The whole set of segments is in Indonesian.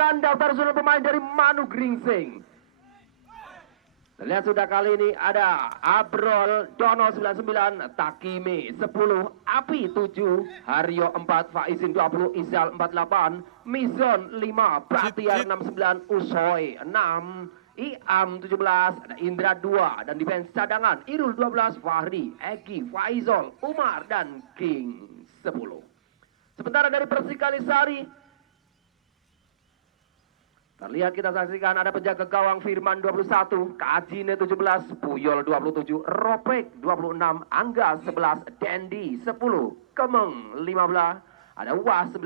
Silakan daftar seluruh pemain dari Manu Gringsing. Lihat sudah kali ini ada Abrol, Dono 99, Takimi 10, Api 7, Haryo 4, Faizin 20, Izal 48, Mizon 5, Batiar 69, Usoy 6, Iam 17, ada Indra 2, dan defense cadangan Irul 12, Fahri, Egi, Faizol, Umar, dan King 10. Sementara dari Persikalisari, terlihat kita saksikan ada penjaga gawang Firman 21, Kajine 17, Puyol 27, Ropek 26, Angga 11, Dendi 10, Kemeng 15, ada Was 19,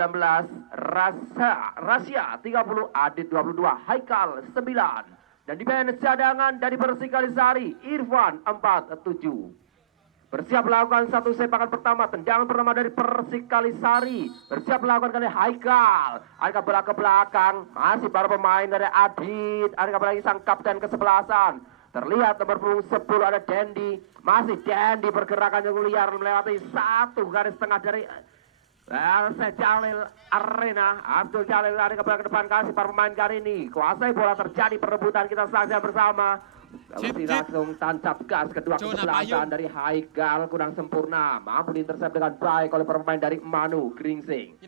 Rasya 30, Adit 22, Haikal 9, dan di band cadangan dari Persikalisari Irfan 47. Bersiap melakukan satu sepakan pertama, tendangan pertama dari Persikalisari. Bersiap melakukan kali Haikal. Ada bola ke belakang, masih para pemain dari Adit. Ada lagi sang kapten kesebelasan. Terlihat nomor punggung 10 ada Dendi. Masih Dendi pergerakannya liar melewati satu garis tengah dari Jalil Arena. Abdul Jalil lari ke depan, kasih para pemain kali ini. Kuasai bola, terjadi perebutan, kita saksikan bersama. Langsung tancap gas kedua kesebelasan dari Haikal kurang sempurna, mampu diintercept dengan baik oleh pemain dari Manu Gringsing.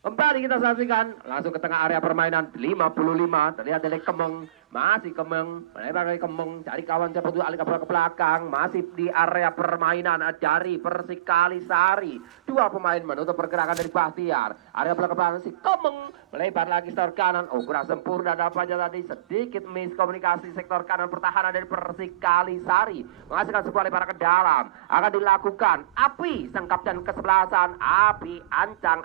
Kembali kita saksikan langsung ke tengah area permainan 55, terlihat dari Kemeng, masih Kemeng, melebar dari Kemeng, cari kawan cepat dulu alih ke belakang, masih di area permainan dari Persikalisari. Dua pemain menutup pergerakan dari Bahtiar, area belakang si Kemeng, melebar lagi sektor kanan, kurang sempurna dapatnya tadi, sedikit miskomunikasi sektor kanan pertahanan dari Persikalisari, menghasilkan sebuah lebaran ke dalam, akan dilakukan Api, sang kapten kesebelasan, Api, ancang,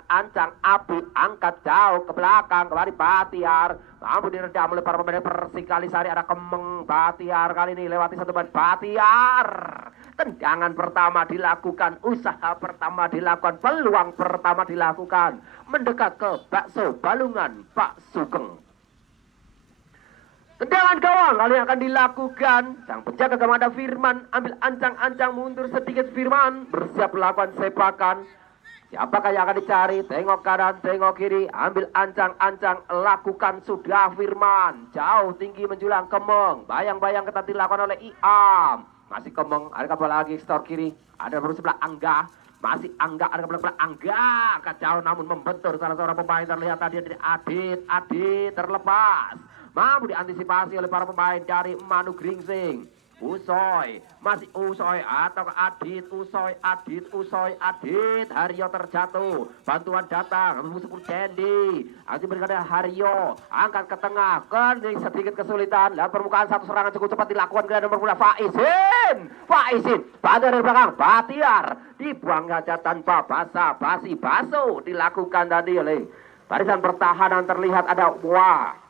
Api, angkat jauh ke belakang, kembali Bahtiar, mampu diredam oleh para pemain Persikalisari, ada Kemeng, Bahtiar kali ini lewati satu ban Bahtiar. Tendangan pertama dilakukan, usaha pertama dilakukan, peluang pertama dilakukan, mendekat ke Bakso Balungan Pak Sugeng. Tendangan gawang kali akan dilakukan, sang penjaga gawang ada Firman, ambil ancang mundur sedikit Firman, bersiap melakukan sepakan. Siapakah yang akan dicari? Tengok kanan, tengok kiri, ambil ancang, lakukan sudah Firman. Jauh tinggi menjulang Kemeng, bayang-bayang ketat dilakukan oleh Iam. Masih Kemeng, ada kapal lagi setor kiri, ada baru sebelah Angga. Masih Angga, ada kapal Angga, kacau namun membentur salah seorang pemain, terlihat tadi dari Adit terlepas. Mampu diantisipasi oleh para pemain dari Manu Gringsing. Usoy, masih Usoy atau Adit, Usoy, Adit, Haryo terjatuh, bantuan datang, musuh Dendi, Adit berkata Haryo, angkat ke tengah, kening sedikit kesulitan, dan permukaan satu serangan cukup cepat dilakukan ke nomor bola Faizin, bantu dari belakang, Bahtiar, dibuang saja tanpa basa-basi, baso dilakukan tadi oleh barisan pertahanan, terlihat ada wah.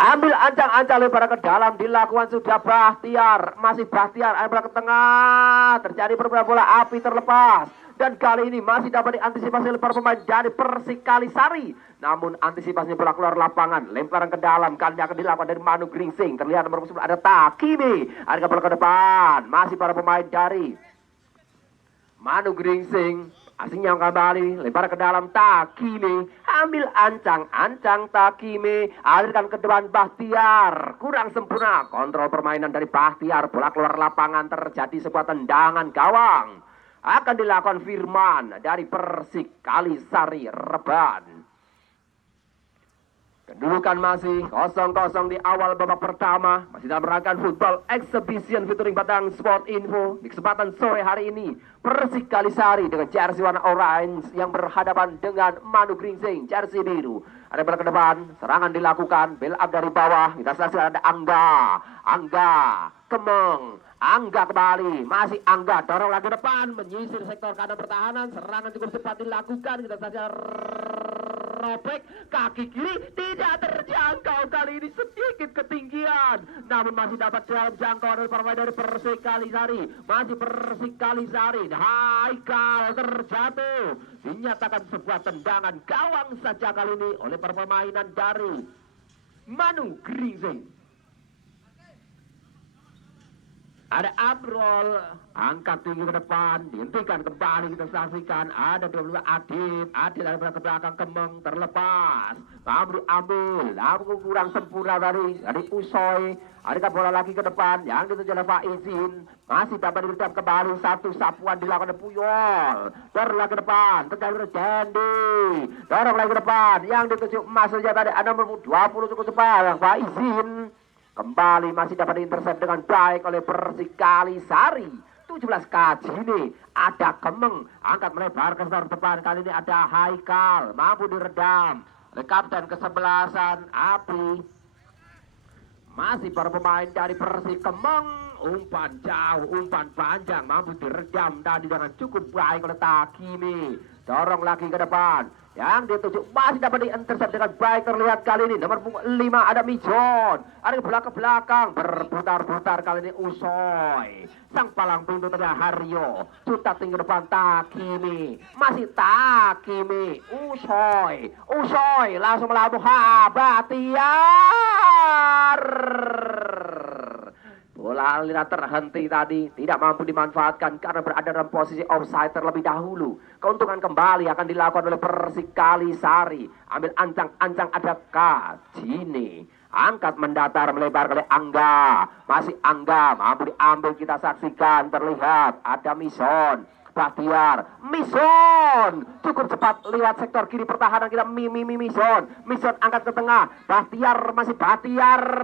Ambil ancang lebar ke dalam, dilakukan sudah Bahtiar, masih Bahtiar, bola ke tengah, terjadi perebutan bola, Api terlepas, dan kali ini masih dapat diantisipasi oleh para pemain dari Persikalisari, namun antisipasinya bola keluar lapangan, lemparan ke dalam, kali ini akan dilakukan dari Manu Gringsing, terlihat nomor 10 ada Takimi, ada bola ke depan, masih para pemain dari Manu Gringsing, asingnya kembali, lempar ke dalam Takimi, ambil ancang Takimi, alirkan ke depan Bahtiar, kurang sempurna, kontrol permainan dari Bahtiar, bola keluar lapangan, terjadi sebuah tendangan gawang, akan dilakukan Firman dari Persikalisari Reban. Kedudukan masih 0-0 di awal babak pertama, masih dalam rangkaian football exhibition featuring Batang Sport Info. Di kesempatan sore hari ini, Persikalisari dengan jersey warna orange yang berhadapan dengan Manu Gringsing jersey biru. Ada bola ke depan, serangan dilakukan, build up dari bawah. Kita saksikan ada Angga, Kemeng, Angga kembali, masih Angga, dorong lagi depan, menyisir sektor kanan pertahanan, serangan cukup cepat dilakukan. Kita saksikan Ropek, kaki kiri tidak terjangkau, kali ini sedikit ketinggian, namun masih dapat dalam jangkauan dari pemain dari Persikalisari, masih Persikalisari. Haikal terjatuh, dinyatakan sebuah tendangan gawang saja kali ini oleh permainan dari Manu Gringsing. Ada Abrol, angkat tinggi ke depan, dihentikan kembali kita saksikan. Ada 22 Adit dari ke belakang Kemeng terlepas. Ambil, kurang sempurna dari Usoy. Ada bola lagi ke depan, yang dituju oleh Faizin. Masih dapat diredam kembali, satu sapuan dilakukan oleh Puyol. Dorong lagi ke depan, terjadi oleh Dendi. Dorong lagi ke depan, yang dituju emas saja tadi, ada nomor 20 cukup cepat, Faizin. Kembali masih dapat diintercept dengan baik oleh Persikalisari. 17 Kajini. Ada Kemeng. Angkat melebar ke setor depan. Kali ini ada Haikal. Mampu diredam oleh kapten kesebelasan Api. Masih para pemain dari Persik Kemeng. Umpan jauh, umpan panjang. Mampu diredam tadi dengan cukup baik oleh Takimi. Dorong lagi ke depan. Yang dituju masih dapat diintercept dengan baik, terlihat kali ini nomor 5 ada Mijon. Ada ke belakang berputar-putar kali ini Usoy. Sang palang pintu tadi Haryo. Sudah tinggi depan Takimi. Masih Takimi. Usoy langsung melambung Batiar. Bola aliran terhenti tadi, tidak mampu dimanfaatkan karena berada dalam posisi offside terlebih dahulu. Keuntungan kembali akan dilakukan oleh Persikalisari. Ambil ancang-ancang ada Kajini. Angkat mendatar melebar oleh Angga. Masih Angga, mampu diambil, kita saksikan, terlihat ada Mison. Bahtiar, Mison cukup cepat lewat sektor kiri pertahanan kita. Mison angkat ke tengah. Bahtiar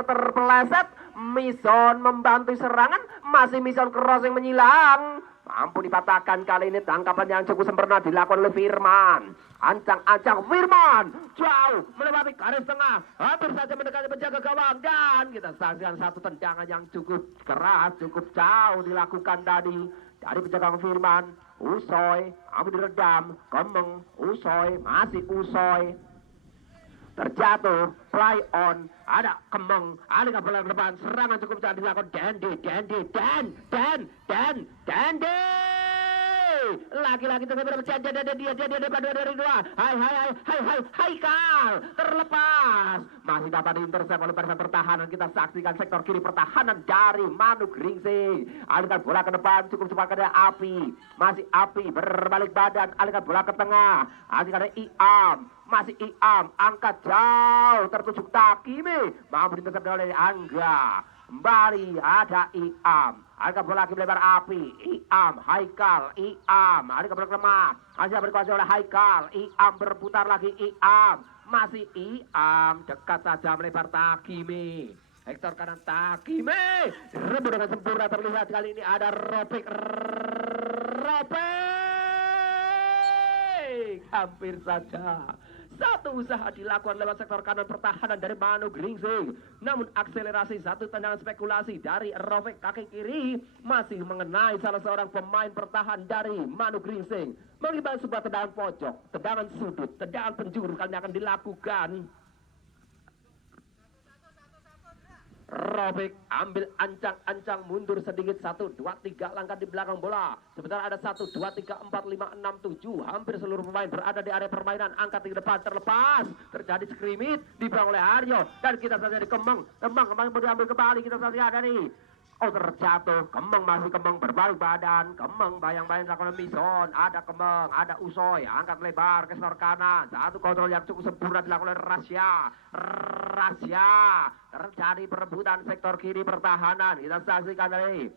terpeleset. Mison membantu serangan, masih Mison crossing menyilang. Mampu dipatahkan kali ini, tangkapan yang cukup sempurna dilakukan oleh Firman. Ancang-ancang Firman jauh melewati garis tengah, hampir saja mendekati penjaga gawang, dan kita saksikan satu tendangan yang cukup keras, cukup jauh dilakukan tadi dari penjaga Firman. Usoy, mampu diredam, Kemeng, Usoy, masih Usoy. Terjatuh, play on, ada Kemeng, ada bola ke depan, serangan cukup cepat dilakukan Dendi. Lagi-lagi terlibat dia dari dua. Haikal terlepas, masih dapat diintercept oleh barisan pertahanan. Kita saksikan sektor kiri pertahanan dari Manu Gringsing. Alihkan bola ke depan, cukup cepat ke Api, masih Api berbalik badan, alihkan bola ke tengah, alihkan Iam. Masih Iam, angkat jauh, tertuju Takimi, mampu diintercept oleh Angga. Kembali ada Iam, angkat bola lagi melebar Api. Iam, Haikal, Iam, ada bola lemah, masih berkuasa oleh Haikal. Iam berputar lagi, Iam, masih Iam, dekat saja melebar Takimi. Hektor kanan Takimi, rebut dengan sempurna, terlihat kali ini ada Ropik. Hampir saja satu usaha dilakukan lewat sektor kanan pertahanan dari Manu Gringsing. Namun akselerasi satu tendangan spekulasi dari Rovek kaki kiri masih mengenai salah seorang pemain pertahan dari Manu Gringsing. Mengimbau sebuah tendangan pojok, tendangan sudut, tendangan penjuru kali ini akan dilakukan. Rovek ambil ancang-ancang mundur sedikit, 1, 2, 3 langkah di belakang bola. Sebentar ada 1, 2, 3, 4, 5, 6, 7. Hampir seluruh pemain berada di area permainan. Angkat di depan terlepas. Terjadi skrimit dibuang oleh Aryo. Dan kita saja di Kemeng kembali diambil kembali. Kita saja dari terjatuh. Kemeng berbalik badan. Kemeng bayang-bayang dilakukan Mison. Ada Kemeng, ada Usoy. Angkat lebar ke setor kanan. Satu kontrol yang cukup sempurna dilakukan oleh Rasya. Terjadi perebutan sektor kiri pertahanan. Kita saksikan dari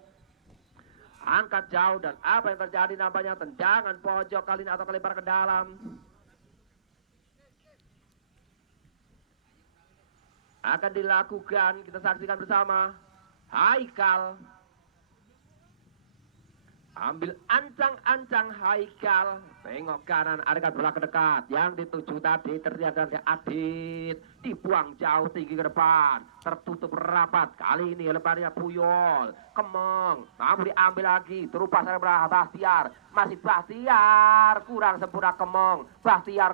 angkat jauh, dan apa yang terjadi nampaknya tendangan pojok kali ini atau kelebar ke dalam. Akan dilakukan, kita saksikan bersama. Haikal ambil ancang-ancang Haikal, tengok kanan, ada bola ke dekat, yang dituju tadi terlihat dari Adit, dibuang jauh tinggi ke depan, tertutup rapat. Kali ini lebarnya Puyol. Kemeng mampu diambil lagi, terupas oleh Bahtiar, masih Bahtiar, kurang sempurna Kemeng.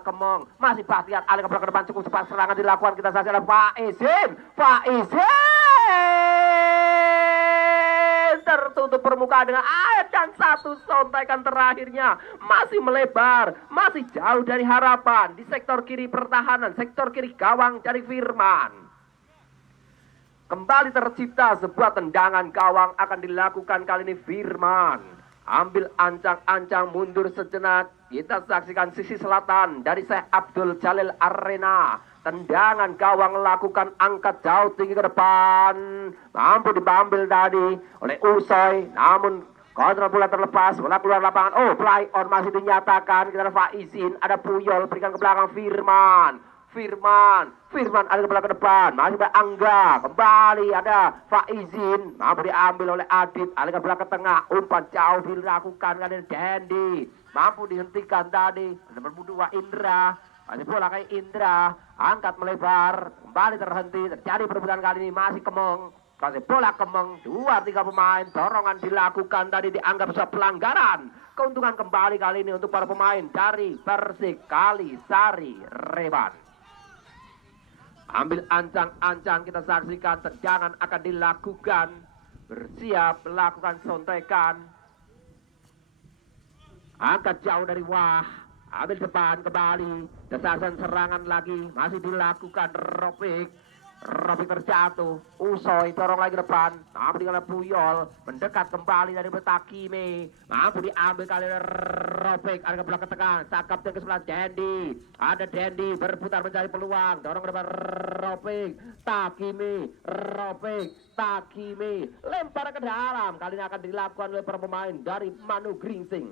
Kemeng masih Bahtiar, alih ke depan, cukup cepat serangan dilakukan. Kita saksikan Faizin tertutup permukaan dengan air, dan satu sontakan terakhirnya masih melebar, masih jauh dari harapan di sektor kiri pertahanan, sektor kiri gawang dari Firman. Kembali tercipta sebuah tendangan gawang akan dilakukan kali ini Firman. Ambil ancang-ancang mundur sejenak. Kita saksikan sisi selatan dari Syekh Abdul Jalil Arena. Tendangan gawang lakukan angkat jauh tinggi ke depan. Mampu diambil tadi oleh Usoy. Namun kontrol bola terlepas. Bola keluar lapangan. Oh, play on masih dinyatakan. Kita ada Faizin. Ada Puyol. Berikan ke belakang Firman. Firman ada ke belakang depan, masih ada Angga, kembali ada Faizin, mampu diambil oleh Adit, alih ke belakang tengah, umpan jauh dilakukan oleh Dendi, mampu dihentikan tadi, nomor 2 Indra, masih bola kayak Indra, angkat melebar, kembali terhenti, terjadi perebutan kali ini masih Kemeng, kasih bola Kemeng, 2-3 pemain, dorongan dilakukan tadi dianggap sebuah pelanggaran. Keuntungan kembali kali ini untuk para pemain dari Persik Kalisari Reban. Ambil ancang-ancang, kita saksikan tendangan akan dilakukan. Bersiap melakukan sontekan. Angkat jauh dari Wah. Ambil depan kembali. Desasan serangan lagi. Masih dilakukan Ropik. Ropik terjatuh. Usoy dorong lagi depan. Mampu dengan Puyol. Mendekat kembali dari Betakime. Mampu diambil kali Ropik. Ada ke belakang tengah. Sakap ke sebelah Dendi. Ada Dendi berputar mencari peluang. Dorong ke depan Ropik. Takime. Ropik. Takime. Lempar ke dalam. Kali ini akan dilakukan oleh para pemain dari Manu Gringsing.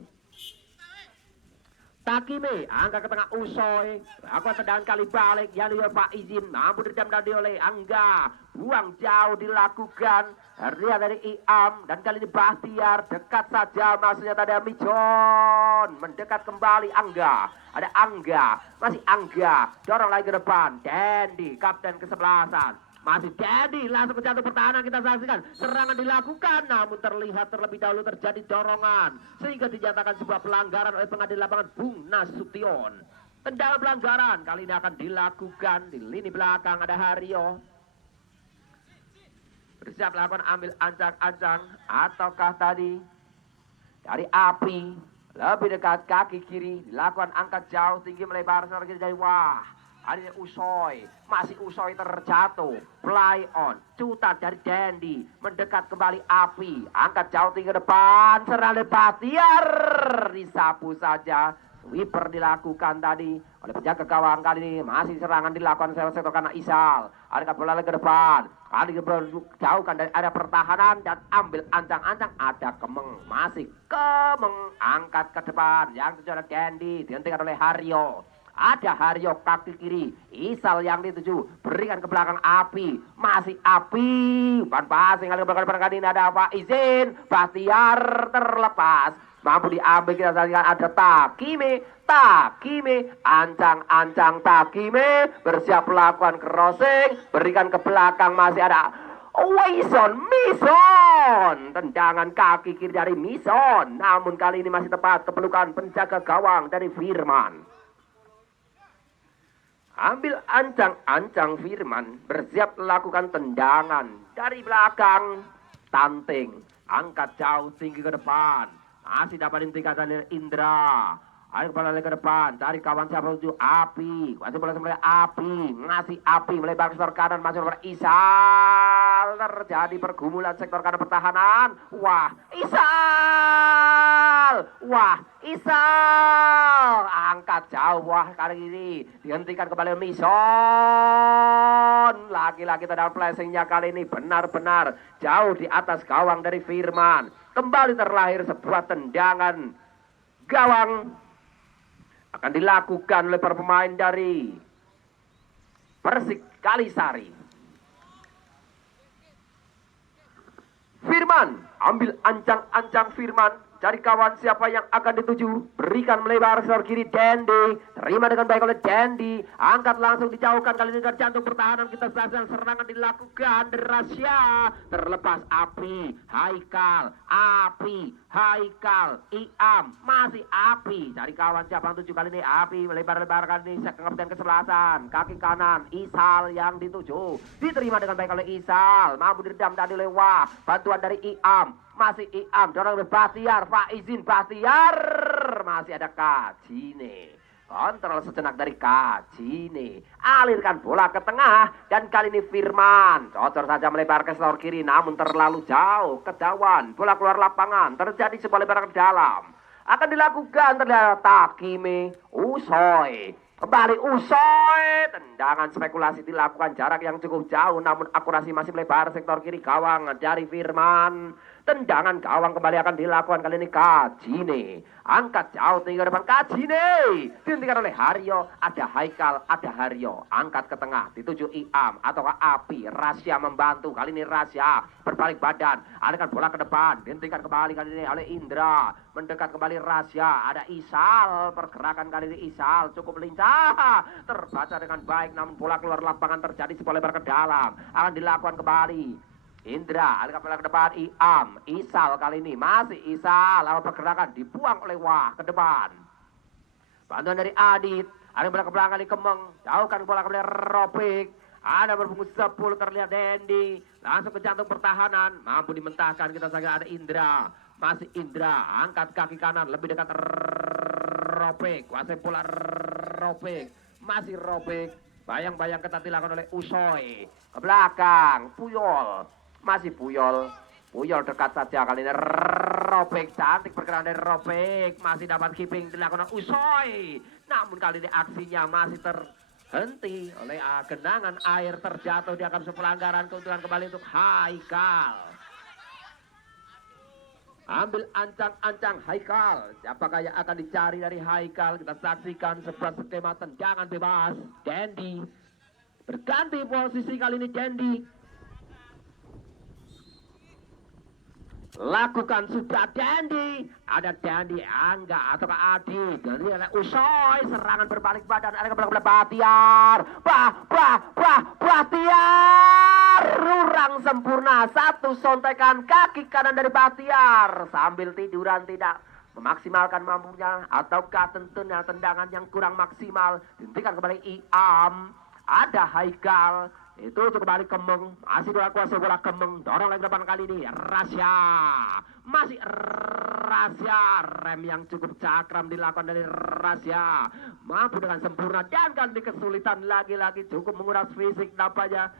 Takime, angka ke tengah Usoy, aku tendangan kali balik, yang dia Pak Izin, mampu dendam tadi oleh Angga, buang jauh dilakukan, lihat dari Iam, dan kali ini Bahtiar, dekat saja maksudnya tadi Mijon, mendekat kembali Angga, ada Angga, masih Angga, dorong lagi ke depan, Dendi, kapten kesebelasan. Masih Dendi, langsung ke jatuh pertahanan kita saksikan. Serangan dilakukan, namun terlihat terlebih dahulu terjadi dorongan. Sehingga dinyatakan sebuah pelanggaran oleh pengadil lapangan Bung Nasution. Tendangan pelanggaran kali ini akan dilakukan di lini belakang ada Haryo. Bersiap melakukan ambil ancang-ancang. Ataukah tadi dari Api. Lebih dekat kaki kiri. Dilakukan angkat jauh tinggi melebar sergi dari Wah. Ada Usoy, masih Usoy terjatuh, play on, cutat dari Dendi, mendekat kembali Api, angkat jauh tinggi ke depan, serang Bahtiar, disapu saja, sweeper dilakukan tadi oleh penjaga gawang kali ini, masih serangan dilakukan sektor kanan Isal, angkat bola lagi ke depan, kali ini jauhkan dari area pertahanan dan ambil ancang-ancang, ada Kemeng, masih Kemeng, angkat ke depan, yang tujuan Dendi, dihentikan oleh Haryo. Ada Haryo kaki kiri, Isal yang dituju, berikan ke belakang Api, masih Api, umpan passing kali ke ini ada apa? Izin, Bahtiar terlepas, mampu diambil kita saksikan ada Takime, ancang-ancang Takime, bersiap melakukan crossing, berikan ke belakang masih ada Mison, tendangan kaki kiri dari Mison, namun kali ini masih tepat kepelukan penjaga gawang dari Firman. Ambil ancang-ancang Firman, bersiap melakukan tendangan dari belakang, Tanting, angkat jauh tinggi ke depan, masih dapat dihentikan dari Indra, ayo kembali ke depan, cari kawan siapa tuju Api, masih bola sebelah Api, ngasih Api melebar ke sektor kanan, masih oleh Isal, terjadi pergumulan sektor kanan pertahanan, Isal, angkat jauh, kali ini dihentikan kembali Mison, lagi-lagi tendangan flashingnya kali ini benar-benar jauh di atas gawang dari Firman, kembali terlahir sebuah tendangan gawang akan dilakukan oleh para pemain dari Persik Kalisari. Firman, ambil ancang-ancang Firman, cari kawan siapa yang akan dituju, berikan melebar sektor kiri Dendi, terima dengan baik oleh Dendi, angkat langsung dijauhkan kali ini dari jantung pertahanan kita saksikan serangan dilakukan dari Rasya, terlepas Api, Haikal, Iam, masih Api, cari kawan siapa yang tuju kali ini Api, melebar-lebarkan ini kapten kesebelasan, kaki kanan Isal yang dituju, diterima dengan baik oleh Isal, mampu diredam tadi oleh Wah, bantuan dari Iam, masih Iam, dorong oleh Bahtiar, Faizin Bahtiar, masih ada Kajine. Kontrol sejenak dari Kajine. Alirkan bola ke tengah. Dan kali ini Firman. Cocor saja melebar ke sektor kiri. Namun terlalu jauh. Kejauhan. Bola keluar lapangan. Terjadi sebuah lebaran ke dalam. Akan dilakukan terlihat Takime. Usoi. Kembali Usoi. Tendangan spekulasi dilakukan. Jarak yang cukup jauh. Namun akurasi masih melebar sektor kiri gawang dari Firman. Tendangan gawang kembali akan dilakukan kali ini Kajine. Angkat jauh tinggi ke depan Kajine. Dihentikan oleh Haryo. Ada Haikal, ada Haryo. Angkat ke tengah dituju Iam ataukah Api. Rasya membantu. Kali ini Rasya berbalik badan. Alihkan bola ke depan. Dihentikan kembali kali ini oleh Indra. Mendekat kembali Rasya. Ada Isal. Pergerakan kali ini Isal cukup lincah. Terbaca dengan baik. Namun bola keluar lapangan terjadi sebuah lebar ke dalam. Akan dilakukan kembali. Indra, alihkan bola ke depan, Iam, Isal kali ini, masih Isal, lalu pergerakan dibuang oleh Wah ke depan. Bantuan dari Adit, ada bola ke belakang kali Kemeng, jauhkan bola kembali Ropik, ada berbungkus 10 terlihat Dendi, langsung ke jantung pertahanan, mampu dimentahkan kita saja ada Indra, masih Indra, angkat kaki kanan, lebih dekat Ropik, kuasai bola Ropik, masih Ropik, bayang-bayang ketat dilakukan oleh Usoi, ke belakang, Puyol. Masih Puyol. Puyol dekat saja kali ini Ropik. Cantik pergerakan dari Ropik. Masih dapat keeping dilakukan Usoi. Namun kali ini aksinya masih terhenti oleh genangan air terjatuh di akam pelanggaran. Keuntungan kembali untuk Haikal. Ambil ancang-ancang Haikal. Siapakah yang akan dicari dari Haikal? Kita saksikan sebuah skema tendangan bebas. Dendi. Berganti posisi kali ini Dendi. Lakukan sudah Dendi. Ada Dendi, Angga atau Adi. Jadi ada Usoi. Serangan berbalik badan. Ada kebelakang Batiar. Batiar. Rurang sempurna. Satu sontekan kaki kanan dari Batiar. Sambil tiduran tidak memaksimalkan mampunya. Ataukah tentunya tendangan yang kurang maksimal. Dihentikan kembali Iam. Ada Haikal. Itu kembali Kemeng. Masih bola kuasa bola Kemeng. Dorong lagi depan kali ini Rasya. Masih Rasya. Rem yang cukup cakram dilakukan dari Rasya. Mampu dengan sempurna. Dan kali ini kesulitan lagi-lagi. Cukup menguras fisik nampaknya.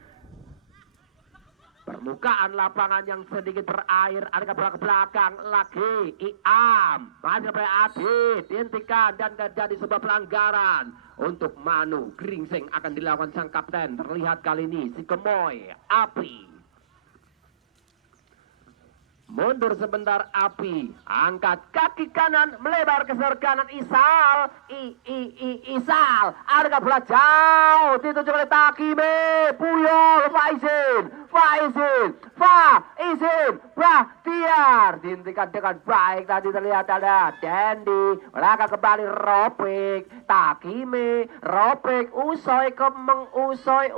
Permukaan lapangan yang sedikit berair. Ada bola ke belakang. Lagi Iam. Masih sampai Adi. Dihentikan. Dan terjadi sebuah pelanggaran. Untuk Manu Gringsing akan dilakukan sang kapten. Terlihat kali ini si Gemoy. Api. Mundur sebentar Api. Angkat kaki kanan. Melebar ke sebelah kanan Isal. Isal. Ada bola jauh. Dituju oleh Takime. Puyol. Faizin. Batiar. Dihentikan dengan baik. Tadi terlihat ada Dendi. Belakang kembali Ropik. Takime. Ropik. Usoi Kemeng. Usoi.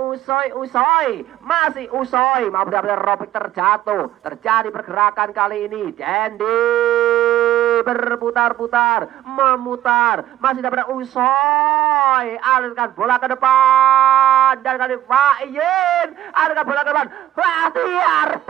Masih Usoi. Mau benar-benar Ropik terjatuh. Terjadi pergerakan kali ini Dendi berputar-putar, memutar, masih dapat Usoi, alirkan bola ke depan dan kali Faizin, alirkan bola ke depan, Batiar,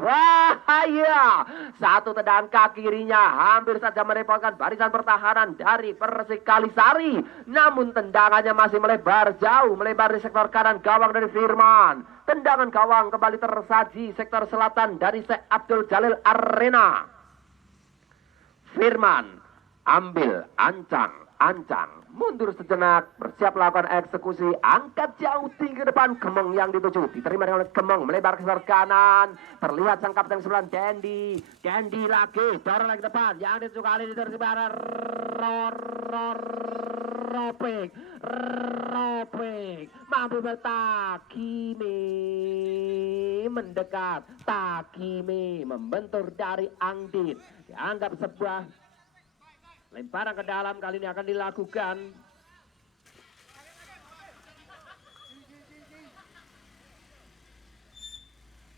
bahaya, satu tendangan kaki kirinya hampir saja merepotkan barisan pertahanan dari Persik Kalisari, namun tendangannya masih melebar jauh, melebar di sektor kanan gawang dari Firman. Tendangan gawang kembali tersaji sektor selatan dari Syekh Abdul Jalil Arena. Firman ambil ancang, mundur sejenak, bersiap lakukan eksekusi, angkat jauh tinggi ke depan, Gemeng yang dituju, diterima oleh Gemeng, melebar ke sebelah kanan, terlihat sang kapten sebelah Dendi lagi, dorong lagi ke depan, yang dituju kali ini tersebar Ropik, mampu bertakime, mendekat, Takime membentur dari Angdit, dianggap sebuah lemparan ke dalam kali ini akan dilakukan.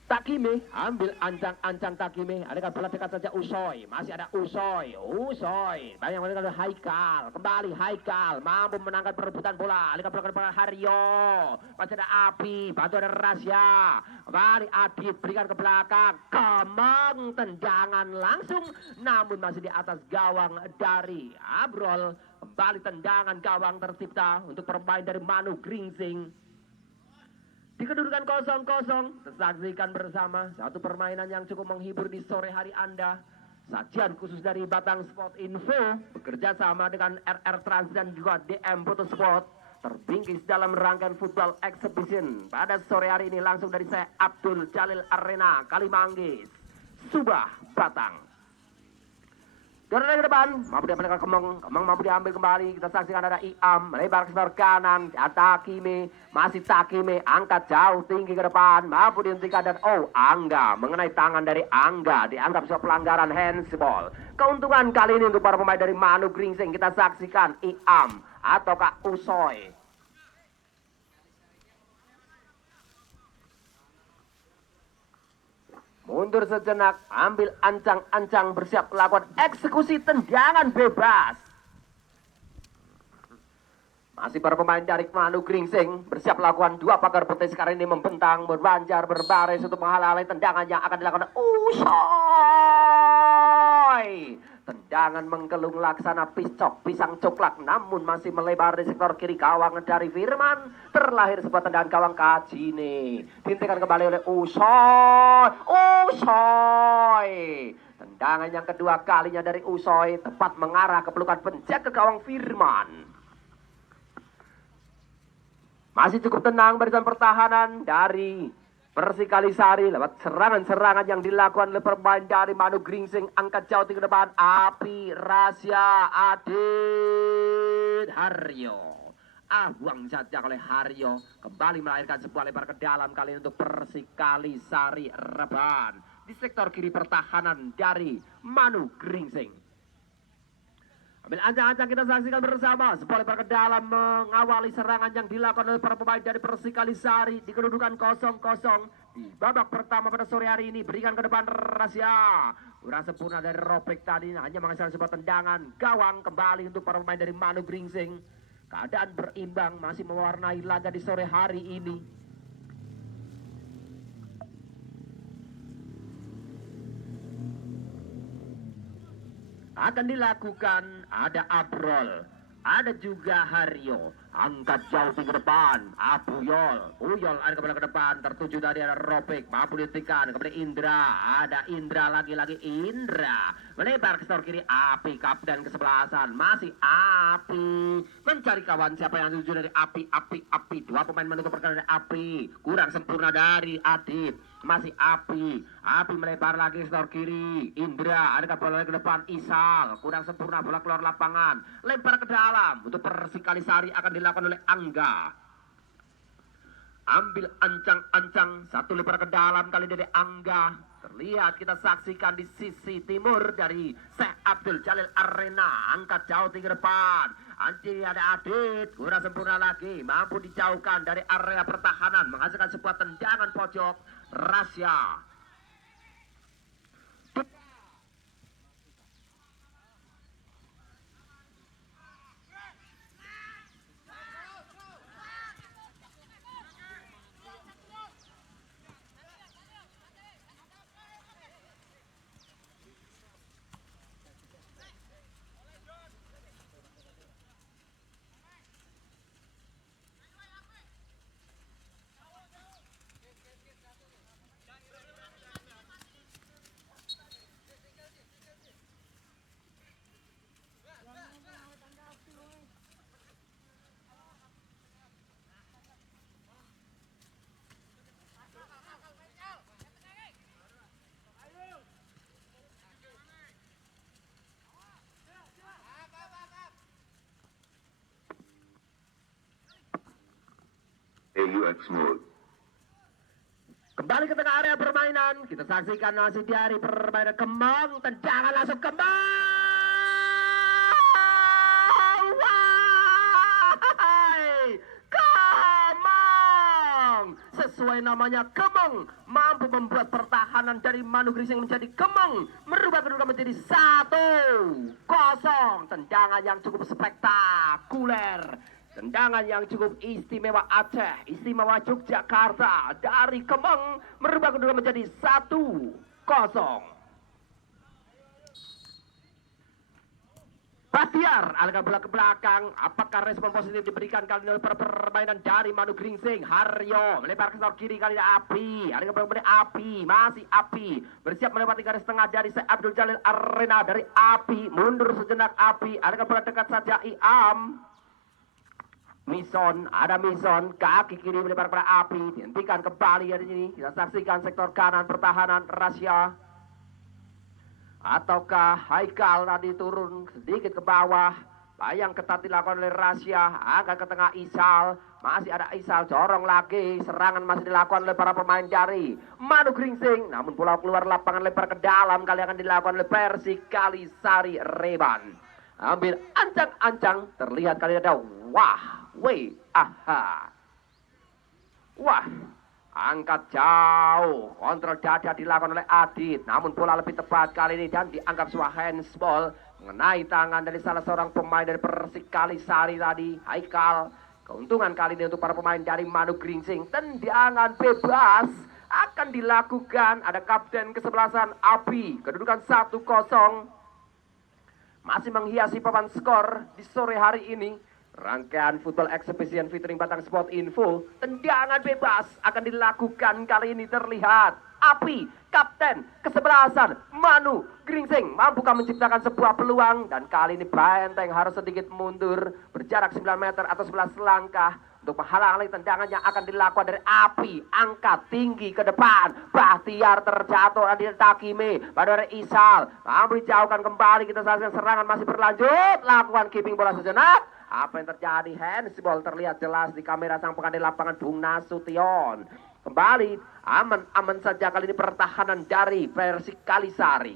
Takime ambil ancang Takime, ada bola dekat saja Usoi, masih ada Usoi, banyak ada Haikal, kembali Haikal, mampu menangkan perebutan bola, ada bola ke depan Haryo, masih ada Api, bantu ada Rasya, kembali Adit, berikan ke belakang, Kemeng, tendangan langsung, namun masih di atas gawang dari Abrol, Kembali tendangan gawang tercipta untuk permain dari Manu Gringsing. Di kedudukan 0-0, saksikan bersama satu permainan yang cukup menghibur di sore hari Anda. Sajian khusus dari Batang Sport Info bekerja sama dengan RR Trans dan juga DM Motorsport terbingkis dalam rangkaian football exhibition pada sore hari ini langsung dari saya Abdul Jalil Arena Kalimanggis, Subah, Batang. Dari ke depan, mampu diambil Kemeng mampu diambil kembali. Kita saksikan ada Iam melebar ke sebelah kanan, Takime, masih Takime, angkat jauh tinggi ke depan, mampu dihentikan dan Angga mengenai tangan dari Angga, dianggap sebuah pelanggaran handsball. Keuntungan kali ini untuk para pemain dari Manu Gringsing, kita saksikan Iam ataukah Usoy. Mundur sejenak, ambil ancang-ancang, bersiap melakukan eksekusi tendangan bebas. Masih para pemain dari Manu Gringsing bersiap melakukan dua pagar putih sekarang ini membentang, berbanjar, berbaris untuk menghalangi tendangan yang akan dilakukan Usoy. Tendangan menggelung laksana pisang coklak, namun masih melebar di sektor kiri gawang dari Firman. Terlahir sebuah tendangan gawang Kajine. Dihentikan kembali oleh Usoy. Tendangan yang kedua kalinya dari Usoy, tepat mengarah ke pelukan penjaga gawang Firman. Masih cukup tenang barisan pertahanan dari Persikalisari lewat serangan-serangan yang dilakukan oleh pemain dari Manu Gringsing. Angkat jauh ke depan, Api Rasya Adit Haryo. Buang saja oleh Haryo. Kembali melahirkan sebuah lebar ke dalam kali ini untuk Persikalisari Reban. Di sektor kiri pertahanan dari Manu Gringsing. Ambil ancang-ancang, kita saksikan bersama sebuah lebar ke dalam mengawali serangan yang dilakukan oleh para pemain dari Persikalisari di kedudukan 0-0 di babak pertama pada sore hari ini. Berikan ke depan Rasya, kurang sempurna dari Ropek tadi, hanya menghasilkan sebuah tendangan gawang kembali untuk para pemain dari Manu Gringsing. Keadaan berimbang masih mewarnai laga di sore hari ini. Akan dilakukan, ada Abrol, ada juga Haryo, angkat jauh ke depan, Uyol ada kembali ke depan, tertuju dari ada Ropek, mampu dihentikan, kemudian Indra, ada Indra lagi-lagi Indra, melebar ke sektor kiri, Api kapten kesebelasan, masih Api, mencari kawan siapa yang tuju dari Api, dua pemain menutup perkara dari Api, kurang sempurna dari Adit, masih Api melebar lagi sektor kiri, Indra ada bola ke depan, Isal kurang sempurna, bola keluar lapangan, lempar ke dalam untuk Persikalisari akan dilakukan oleh Angga. Ambil ancang-ancang, satu lempar ke dalam kali dari Angga. Terlihat, kita saksikan di sisi timur dari Syekh Abdul Jalil Arena, angkat jauh tinggi depan. Anci ada Adit, kurang sempurna lagi, mampu dijauhkan dari area pertahanan, menghasilkan sebuah tendangan pojok. Rasya. AUX mode. Kembali ke tengah area permainan, kita saksikan masih dari permainan Kemeng, tendangan langsung Kemeng. Sesuai namanya Kemeng, mampu membuat pertahanan dari Manu Gringsing menjadi Kemeng, merubah kedudukan menjadi 1-0. Tendangan yang cukup spektakuler, tendangan yang cukup istimewa Aceh, istimewa Yogyakarta dari Kemeng, merubah kedudukan menjadi 1-0. Bahtiar agak bola ke belakang. Apakah respon positif diberikan kali ini oleh permainan dari Manu Gringsing? Haryo melebar ke sebelah kiri kali ini Api. Ada kembali Api, masih Api. Bersiap melewati garis tengah dari Abdul Jalil Arena dari Api. Mundur sejenak Api. Ada bola dekat saja Iam. Mison, ada Mison, kaki kiri melebar pada Api. Dihentikan kembali hari ini. Kita saksikan sektor kanan pertahanan Rasya. Ataukah Haikal tadi turun sedikit ke bawah. Bayang ketat dilakukan oleh Rasya. Agak ke tengah Isal. Masih ada Isal, corong lagi. Serangan masih dilakukan oleh para pemain dari Manu Gringsing. Namun bola keluar lapangan, lebar ke dalam. Kali akan dilakukan oleh Persi Kalisari Reban. Ambil ancang-ancang. Terlihat kali ada Wah. Angkat jauh, kontrol dada dilakukan oleh Adit. Namun bola lebih tepat kali ini dan dianggap sebuah handsball mengenai tangan dari salah seorang pemain dari Persik Kalisari tadi, Haikal. Keuntungan kali ini untuk para pemain dari Manu Gringsing. Tendangan bebas akan dilakukan. Ada kapten kesebelasan Api. Kedudukan 1-0. Masih menghiasi papan skor di sore hari ini. Rangkaian Football Exhibition featuring Batang Sport Info. Tendangan bebas akan dilakukan kali ini terlihat. Api, kapten kesebelasan Manu Gringsing mampukah menciptakan sebuah peluang. Dan kali ini Benteng harus sedikit mundur. Berjarak 9 meter atau 11 langkah. Untuk menghalangi tendangan yang akan dilakukan dari Api. Angkat tinggi ke depan. Bahtiar terjatuh Adil Takime. Pada dari Isal. Namun dijauhkan kembali. Kita saksikan serangan masih berlanjut. Lakukan keeping bola sejenak. Apa yang terjadi? Handsball terlihat jelas di kamera sang pengadil lapangan Bung Nasution. Kembali aman-aman saja kali ini pertahanan dari Persik Kalisari.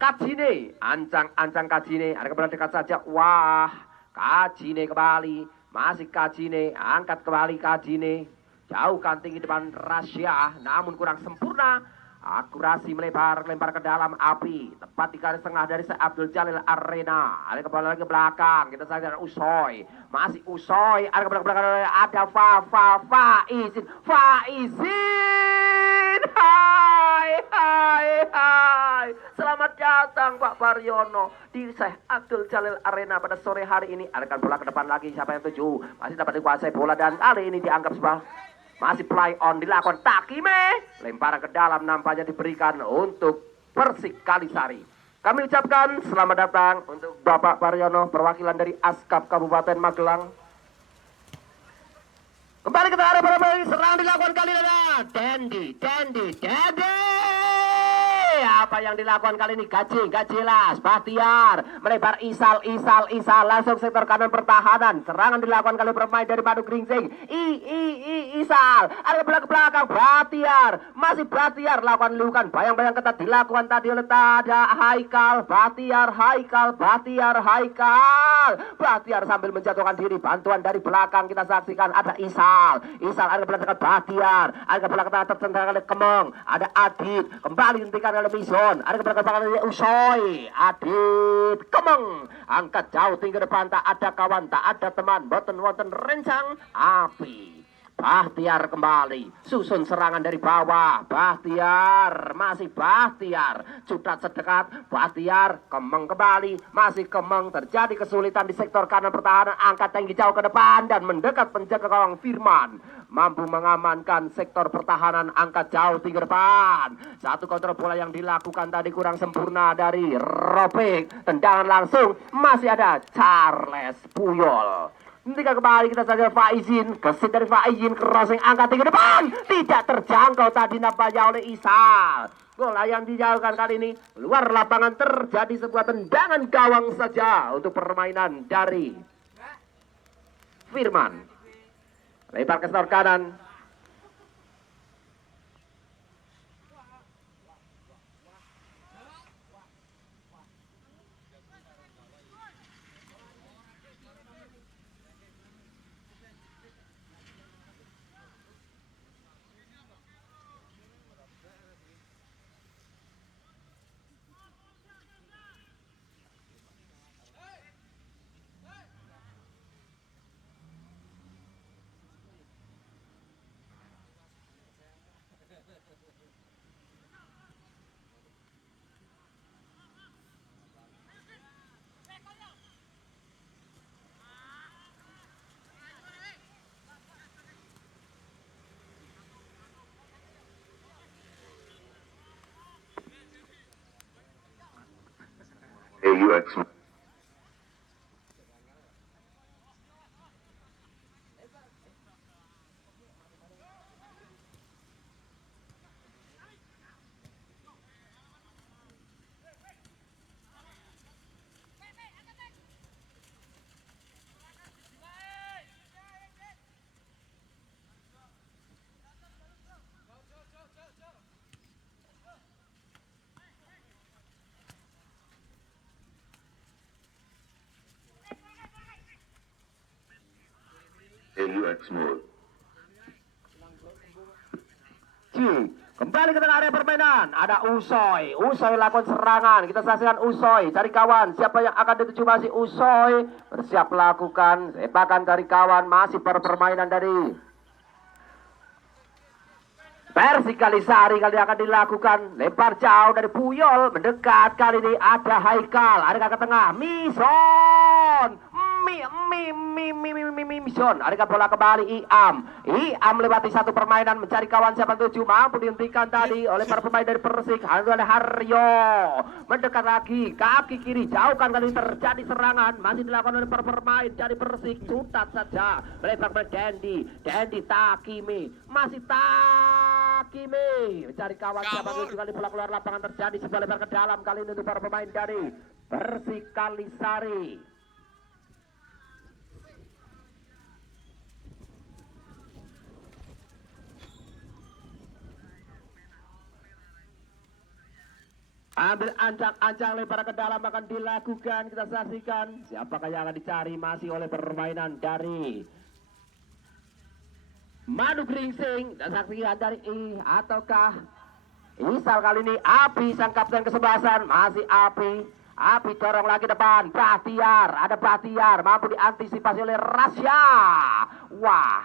Kajine, ancang-ancang Kajine. Ada kembali dekat saja. Wah, Kajine kembali. Masih Kajine, angkat kembali Kajine. Jauhkan tinggi depan Rasya, namun kurang sempurna. Akurasi melebar ke dalam Api. Tepat di garis tengah dari Abdul Jalil Arena. Ada kembali lagi ke belakang. Kita saksikan Usoy. Masih Usoy. Ada ke belakang. Ada Faizin. Hai. Selamat datang Pak Paryono di Syekh Abdul Jalil Arena pada sore hari ini. Ada bola ke depan lagi. Siapa yang tuju? Masih dapat dikuasai bola dan kali ini dianggap sebuah masih play on dilakukan Takime. Lemparan ke dalam nampaknya diberikan untuk Persik Kalisari. Kami ucapkan selamat datang untuk Bapak Paryono perwakilan dari Askap Kabupaten Magelang. Kembali ke arah para serang dilakukan kali ini. Dendi. Apa yang dilakukan kali ini? Gak jelas. Bahtiar melebar Isal langsung sektor kanan pertahanan. Serangan dilakukan kali pemain dari Manu Gringsing. Isal ada ke belakang. Bahtiar masih Bahtiar lakukan liukan. Bayang-bayang ketat dilakukan tadi oleh Tada Haikal. Bahtiar sambil menjatuhkan diri. Bantuan dari belakang kita saksikan ada Isal ada ke belakang Bahtiar. Ada ke belakang tercentang oleh Kemeng. Ada Adit kembali dihentikan oleh Mison. Ada ke belakang dari Usoy. Adit Kemeng angkat jauh tinggi depan. Tak ada kawan, tak ada teman. Boten wonten rencang Api. Bahtiar kembali. Susun serangan dari bawah. Bahtiar. Cutat sedekat. Bahtiar. Kemeng kembali. Masih Kemeng. Terjadi kesulitan di sektor kanan pertahanan. Angkat tinggi jauh ke depan. Dan mendekat penjaga gawang Firman. Mampu mengamankan sektor pertahanan. Angkat jauh tinggi depan. Satu kontrol bola yang dilakukan tadi kurang sempurna dari Ropik. Tendangan langsung. Masih ada Charles Puyol. Ketika kembali kita saja Faizin. Kesit dari Faizin. Crossing angkat tinggi depan. Tidak terjangkau tadi nampaknya oleh Isal. Bola yang dijauhkan kali ini luar lapangan. Terjadi sebuah tendangan gawang saja untuk permainan dari Firman. Lebar ke sektor kanan. AUX. AUX mode. Kembali ke tengah area permainan. Ada Usoy. Usoy lakukan serangan. Kita saksikan Usoy. Cari kawan. Siapa yang akan dituju masih Usoy. Bersiap melakukan sepakan dari kawan. Masih permainan dari Persik Kalisari kali akan dilakukan. Lempar jauh dari Puyol. Mendekat kali ini ada Haikal. Ada ke tengah. Mison. Mison. Ada bola kembali Iam. Iam lewati satu permainan mencari kawan siapa tuju. Mampu dihentikan tadi oleh para pemain dari Persik. Ada Haryo. Mendekat lagi. Kaki kiri. Jauhkan kali terjadi serangan. Masih dilakukan oleh para pemain dari Persik. Cutat saja. Melebar ke Dendi. Dendi Takimi. Masih Takimi. Mencari kawan siapa tuju kali bola keluar lapangan terjadi. Sebuah lebar ke dalam kali ini untuk para pemain dari Persik Kalisari. Ambil ancang-ancang lempar ke dalam akan dilakukan. Kita saksikan siapakah yang akan dicari masih oleh permainan dari Manu Gringsing. Dan saksikan dari ataukah Isal kali ini Api sang kapten kesebelasan. Masih Api. Api dorong lagi depan. Bahtiar. Ada Bahtiar. Mampu diantisipasi oleh Rasya. Wah.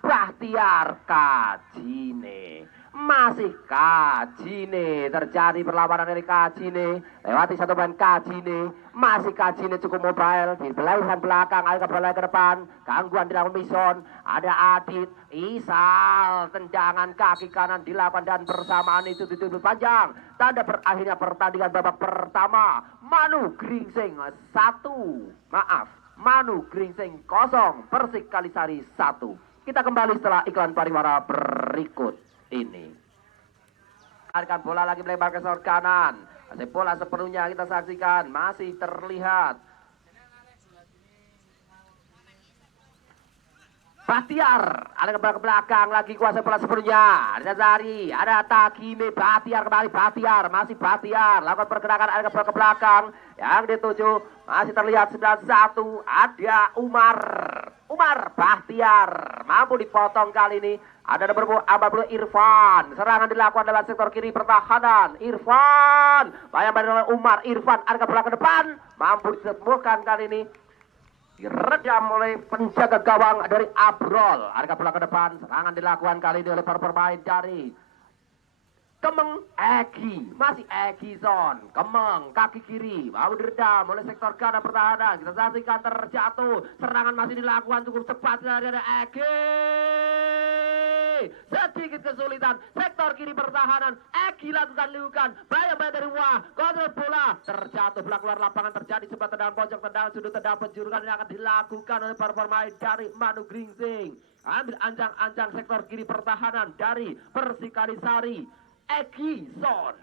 Bahtiar Kajine. Masih Kajine. Terjadi perlawanan dari Kajine. Lewati satu main Kajine. Masih Kajine cukup mobile. Di belahan belakang. Ada bola ke depan. Gangguan dilakukan Mison. Ada Adit. Isal. Tendangan kaki kanan dilakukan. Dan bersamaan itu ditutup panjang. Tanda berakhirnya pertandingan babak pertama. Manu Gringsing 1. Manu Gringsing 0. Persik Kalisari 1. Kita kembali setelah iklan pariwara berikut ini. Arkan bola lagi melebar ke sor kanan. Masih bola sepenuhnya kita saksikan. Masih terlihat Bahtiar. Ada ke belakang lagi kuasa bola sepenuhnya. Ada Zari. Ada Takime. Bahtiar kembali. Bahtiar. Masih Bahtiar. Lakukan pergerakan. Ada ke belakang. Yang dituju. Masih terlihat 91. Ada Umar Bahtiar. Mampu dipotong kali ini. Ada nomor 40 Irfan. Serangan dilakukan dalam sektor kiri pertahanan. Irfan. Bayang-bayang oleh Umar. Irfan ada ke bola ke depan. Mampu ditemukan kali ini. Diredam oleh penjaga gawang dari Abrol. Ada bola ke depan. Serangan dilakukan kali ini oleh para pemain dari Kemeng Egi. Masih Egi Zon. Kemeng kaki kiri. Mau diredam oleh sektor kanan pertahanan. Kita saksikan terjatuh. Serangan masih dilakukan cukup cepat dari Egi. Sedikit kesulitan sektor kiri pertahanan. Egi lakukan bayang-bayang dari kontrol bola terjatuh bola keluar lapangan. Terjadi sebuah tendangan pojok, tendangan sudut, tendangan penjuru yang akan dilakukan oleh para pemain dari Manu Gringsing. Ambil ancang-ancang sektor kiri pertahanan dari Persik Kalisari. Egi Zon.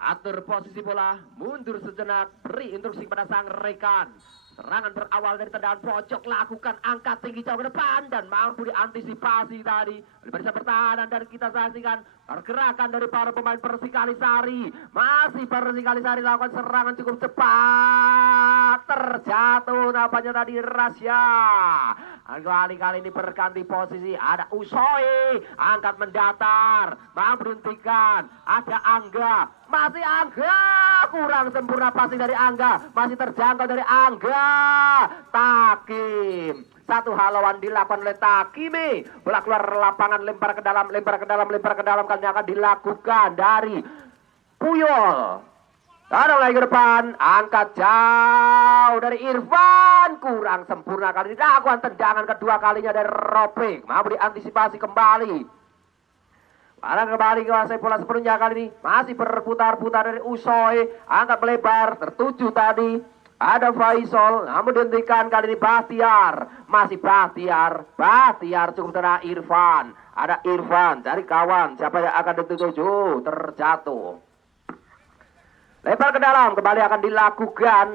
Atur posisi bola, mundur sejenak, beri instruksi pada sang rekan. Serangan berawal dari tendangan pojok, lakukan angkat tinggi jauh ke depan dan mampu diantisipasi tadi oleh barisan pertahanan. Dan kita saksikan pergerakan dari para pemain Persik Kalisari. Masih Persik Kalisari lakukan serangan cukup cepat. Terjatuh nampaknya tadi Rasya. Kali ini berganti posisi. Ada Usoy, angkat mendatar, mampu berhentikan. Ada Angga, masih Angga, kurang sempurna passing dari Angga, masih terjangkau dari Angga. Takim, satu halauan dilakukan oleh Takimi. Bola keluar lapangan, lempar ke dalam kali akan dilakukan dari Puyol. Taruh lagi ke depan, angkat jauh dari Irfan, kurang sempurna kali ini. Dilakukan tendangan kedua kalinya dari Ropik, mampu diantisipasi kembali Ada kembali kuasai bola sepenuhnya kali ini. Masih berputar-putar dari Usoi. Angkat melebar. Tertuju tadi. Ada Faisal. Namun dihentikan kali ini Bahtiar. Masih Bahtiar. Bahtiar cukup tenang Irfan. Ada Irfan. Cari kawan. Siapa yang akan dituju? Terjatuh. Lebar ke dalam. Kembali akan dilakukan.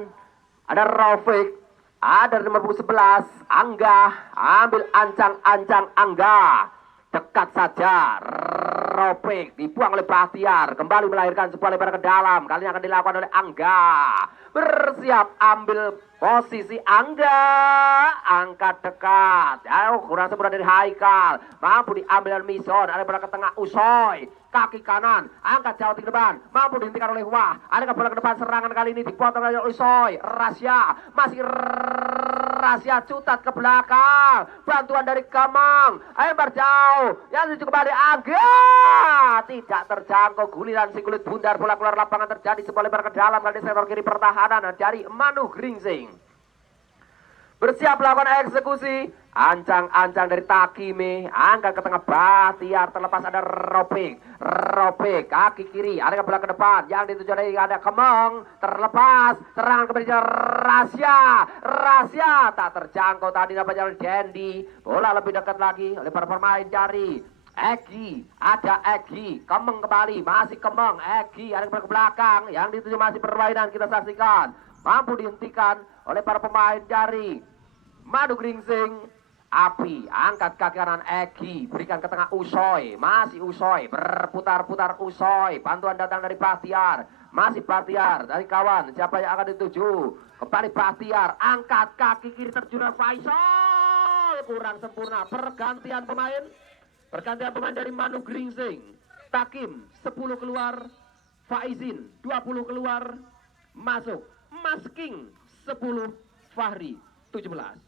Ada Rafiq. Ada nomor 11. Angga. Ambil ancang-ancang Angga. Dekat saja. Ropek dibuang oleh Bahtiar. Kembali melahirkan sebuah lebar ke dalam. Kali ini akan dilakukan oleh Angga. Bersiap ambil posisi Angga. Angkat dekat. Jauh kurang sempurna dari Haikal. Mampu diambil oleh Mison. Ada bola ke tengah Usoi. Kaki kanan. Angkat jauh ke depan. Mampu dihentikan oleh Wah. Ada bola ke depan. Serangan kali ini dipotong oleh Usoi. Rasya. Masih Rasya cutat ke belakang. Bantuan dari Kamang. Lebar jauh. Yang itu kembali Angga. Tidak terjangkau. Guliran si kulit bundar. Bola keluar lapangan terjadi. Sebuah lebar ke dalam. Kali ini sektor kiri pertahanan dari Manu Gringsing. Bersiap melakukan eksekusi. Ancang-ancang dari Takime. Angkat ke tengah Bahtiar. Terlepas ada Ropek. Ropek. Kaki kiri. Ada bola ke depan. Yang dituju ada Kemeng. Terlepas. Serangan kembali Rasya. Rasya. Tak terjangkau tadi namanya Dendi. Bola lebih dekat lagi. Oleh para pemain cari Egi, ada Egi, Kemeng kembali, masih Kemeng, Egi, ada ke belakang, yang dituju masih permainan kita saksikan, mampu dihentikan oleh para pemain dari Manu Gringsing. Api, angkat kaki kanan Egi, berikan ke tengah Usoi, masih Usoi, berputar-putar Usoi, bantuan datang dari Bahtiar, masih Bahtiar, dari kawan, siapa yang akan dituju, kembali Bahtiar, angkat kaki kiri terjun Faisal, kurang sempurna, pergantian pemain dari Manu Gringsing. Takim 10 keluar, Faizin 20 keluar, masuk Masking 10, Fahri 17.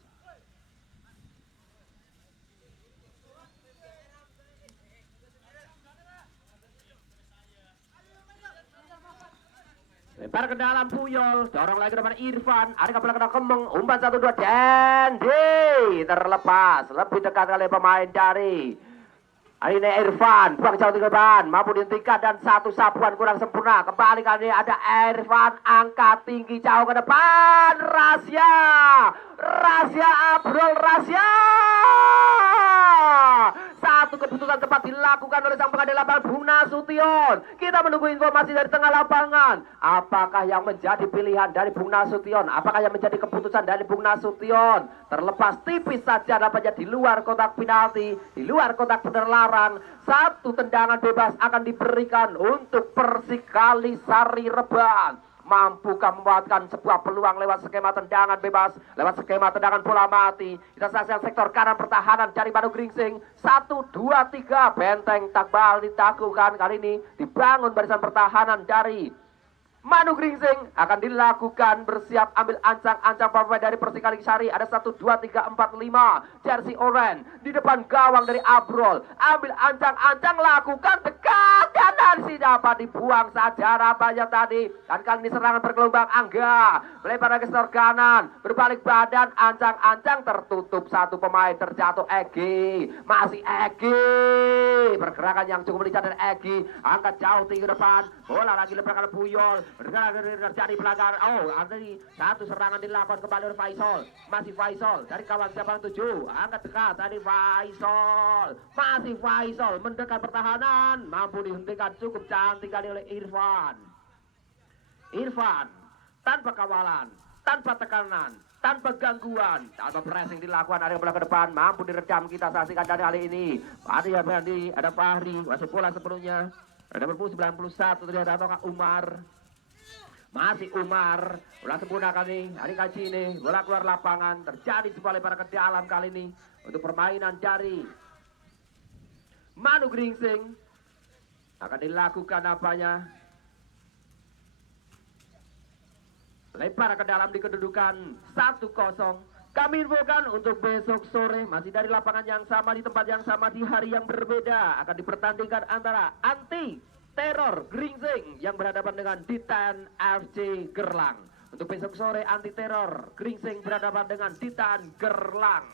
Lempar ke dalam Puyol, dorong lagi ke depan Irfan, ada bola ke Kemeng, umpan 1-2 Dendi, terlepas, lebih dekat oleh pemain dari ini Irfan, buang jauh ke depan, mampu dihentikan dan satu sapuan kurang sempurna. Kembali kali ini ada Irfan, angkat tinggi jauh ke depan. Rasya, Rasya Abrol, Rasya. Satu keputusan tepat dilakukan oleh sang pengadil lapangan Bung Nasution. Kita menunggu informasi dari tengah lapangan. Apakah yang menjadi pilihan dari Bung Nasution? Apakah yang menjadi keputusan dari Bung Nasution? Terlepas tipis saja dapatnya di luar kotak penalti, di luar kotak penerlarang. Satu tendangan bebas akan diberikan untuk Persikali Sari Reban. Mampukah memanfaatkan sebuah peluang lewat skema tendangan bebas, lewat skema tendangan bola mati. Kita saksikan sektor kanan pertahanan dari Manu Gringsing. 1, 2, 3 benteng takbal ditaklukkan kali ini. Dibangun barisan pertahanan dari Manu Gringsing akan dilakukan, bersiap ambil ancang-ancang pemain dari Persikali Sari. Ada 1, 2, 3, 4, 5 jersey oranye di depan gawang dari Abrol. Ambil ancang-ancang, lakukan dekat kanan, si dapat dibuang saja rapanya tadi. Dan kali ini serangan bergelombang Angga melebar ke sektor kanan, berbalik badan, ancang-ancang tertutup satu pemain, terjatuh Egi. Masih Egi, pergerakan yang cukup lincah dari Egi, angkat jauh tinggi ke depan, bola lagi lebar ke Puyol. Terjadi pelanggaran. Oh, tadi satu serangan dilakukan kembali oleh Faisal. Masih Faisal dari kawan siapa yang 7. Angkat dekat tadi Faisal. Masih Faisal mendekat pertahanan. Mampu dihentikan cukup cantik kali oleh Irfan. Irfan tanpa kawalan, tanpa tekanan, tanpa gangguan, tanpa pressing dilakukan, ada bola ke depan, mampu diredam. Kita saksikan dari kali ini. Ada Fahri, masih bola sepenuhnya. Ada nomor 91 terlihat apakah Umar. Masih Umar, bola sempurna kali, hari kaji ini, bola keluar lapangan, terjadi sebuah lebar ke dalam kali ini, untuk permainan dari Manu Gringsing, akan dilakukan apanya, lebar ke dalam di kedudukan 1-0, kami infokan untuk besok sore, masih dari lapangan yang sama, di tempat yang sama, di hari yang berbeda, akan dipertandingkan antara Teror Gringsing yang berhadapan dengan Titan FC Gerlang. Untuk besok sore anti teror Gringsing berhadapan dengan Titan Gerlang.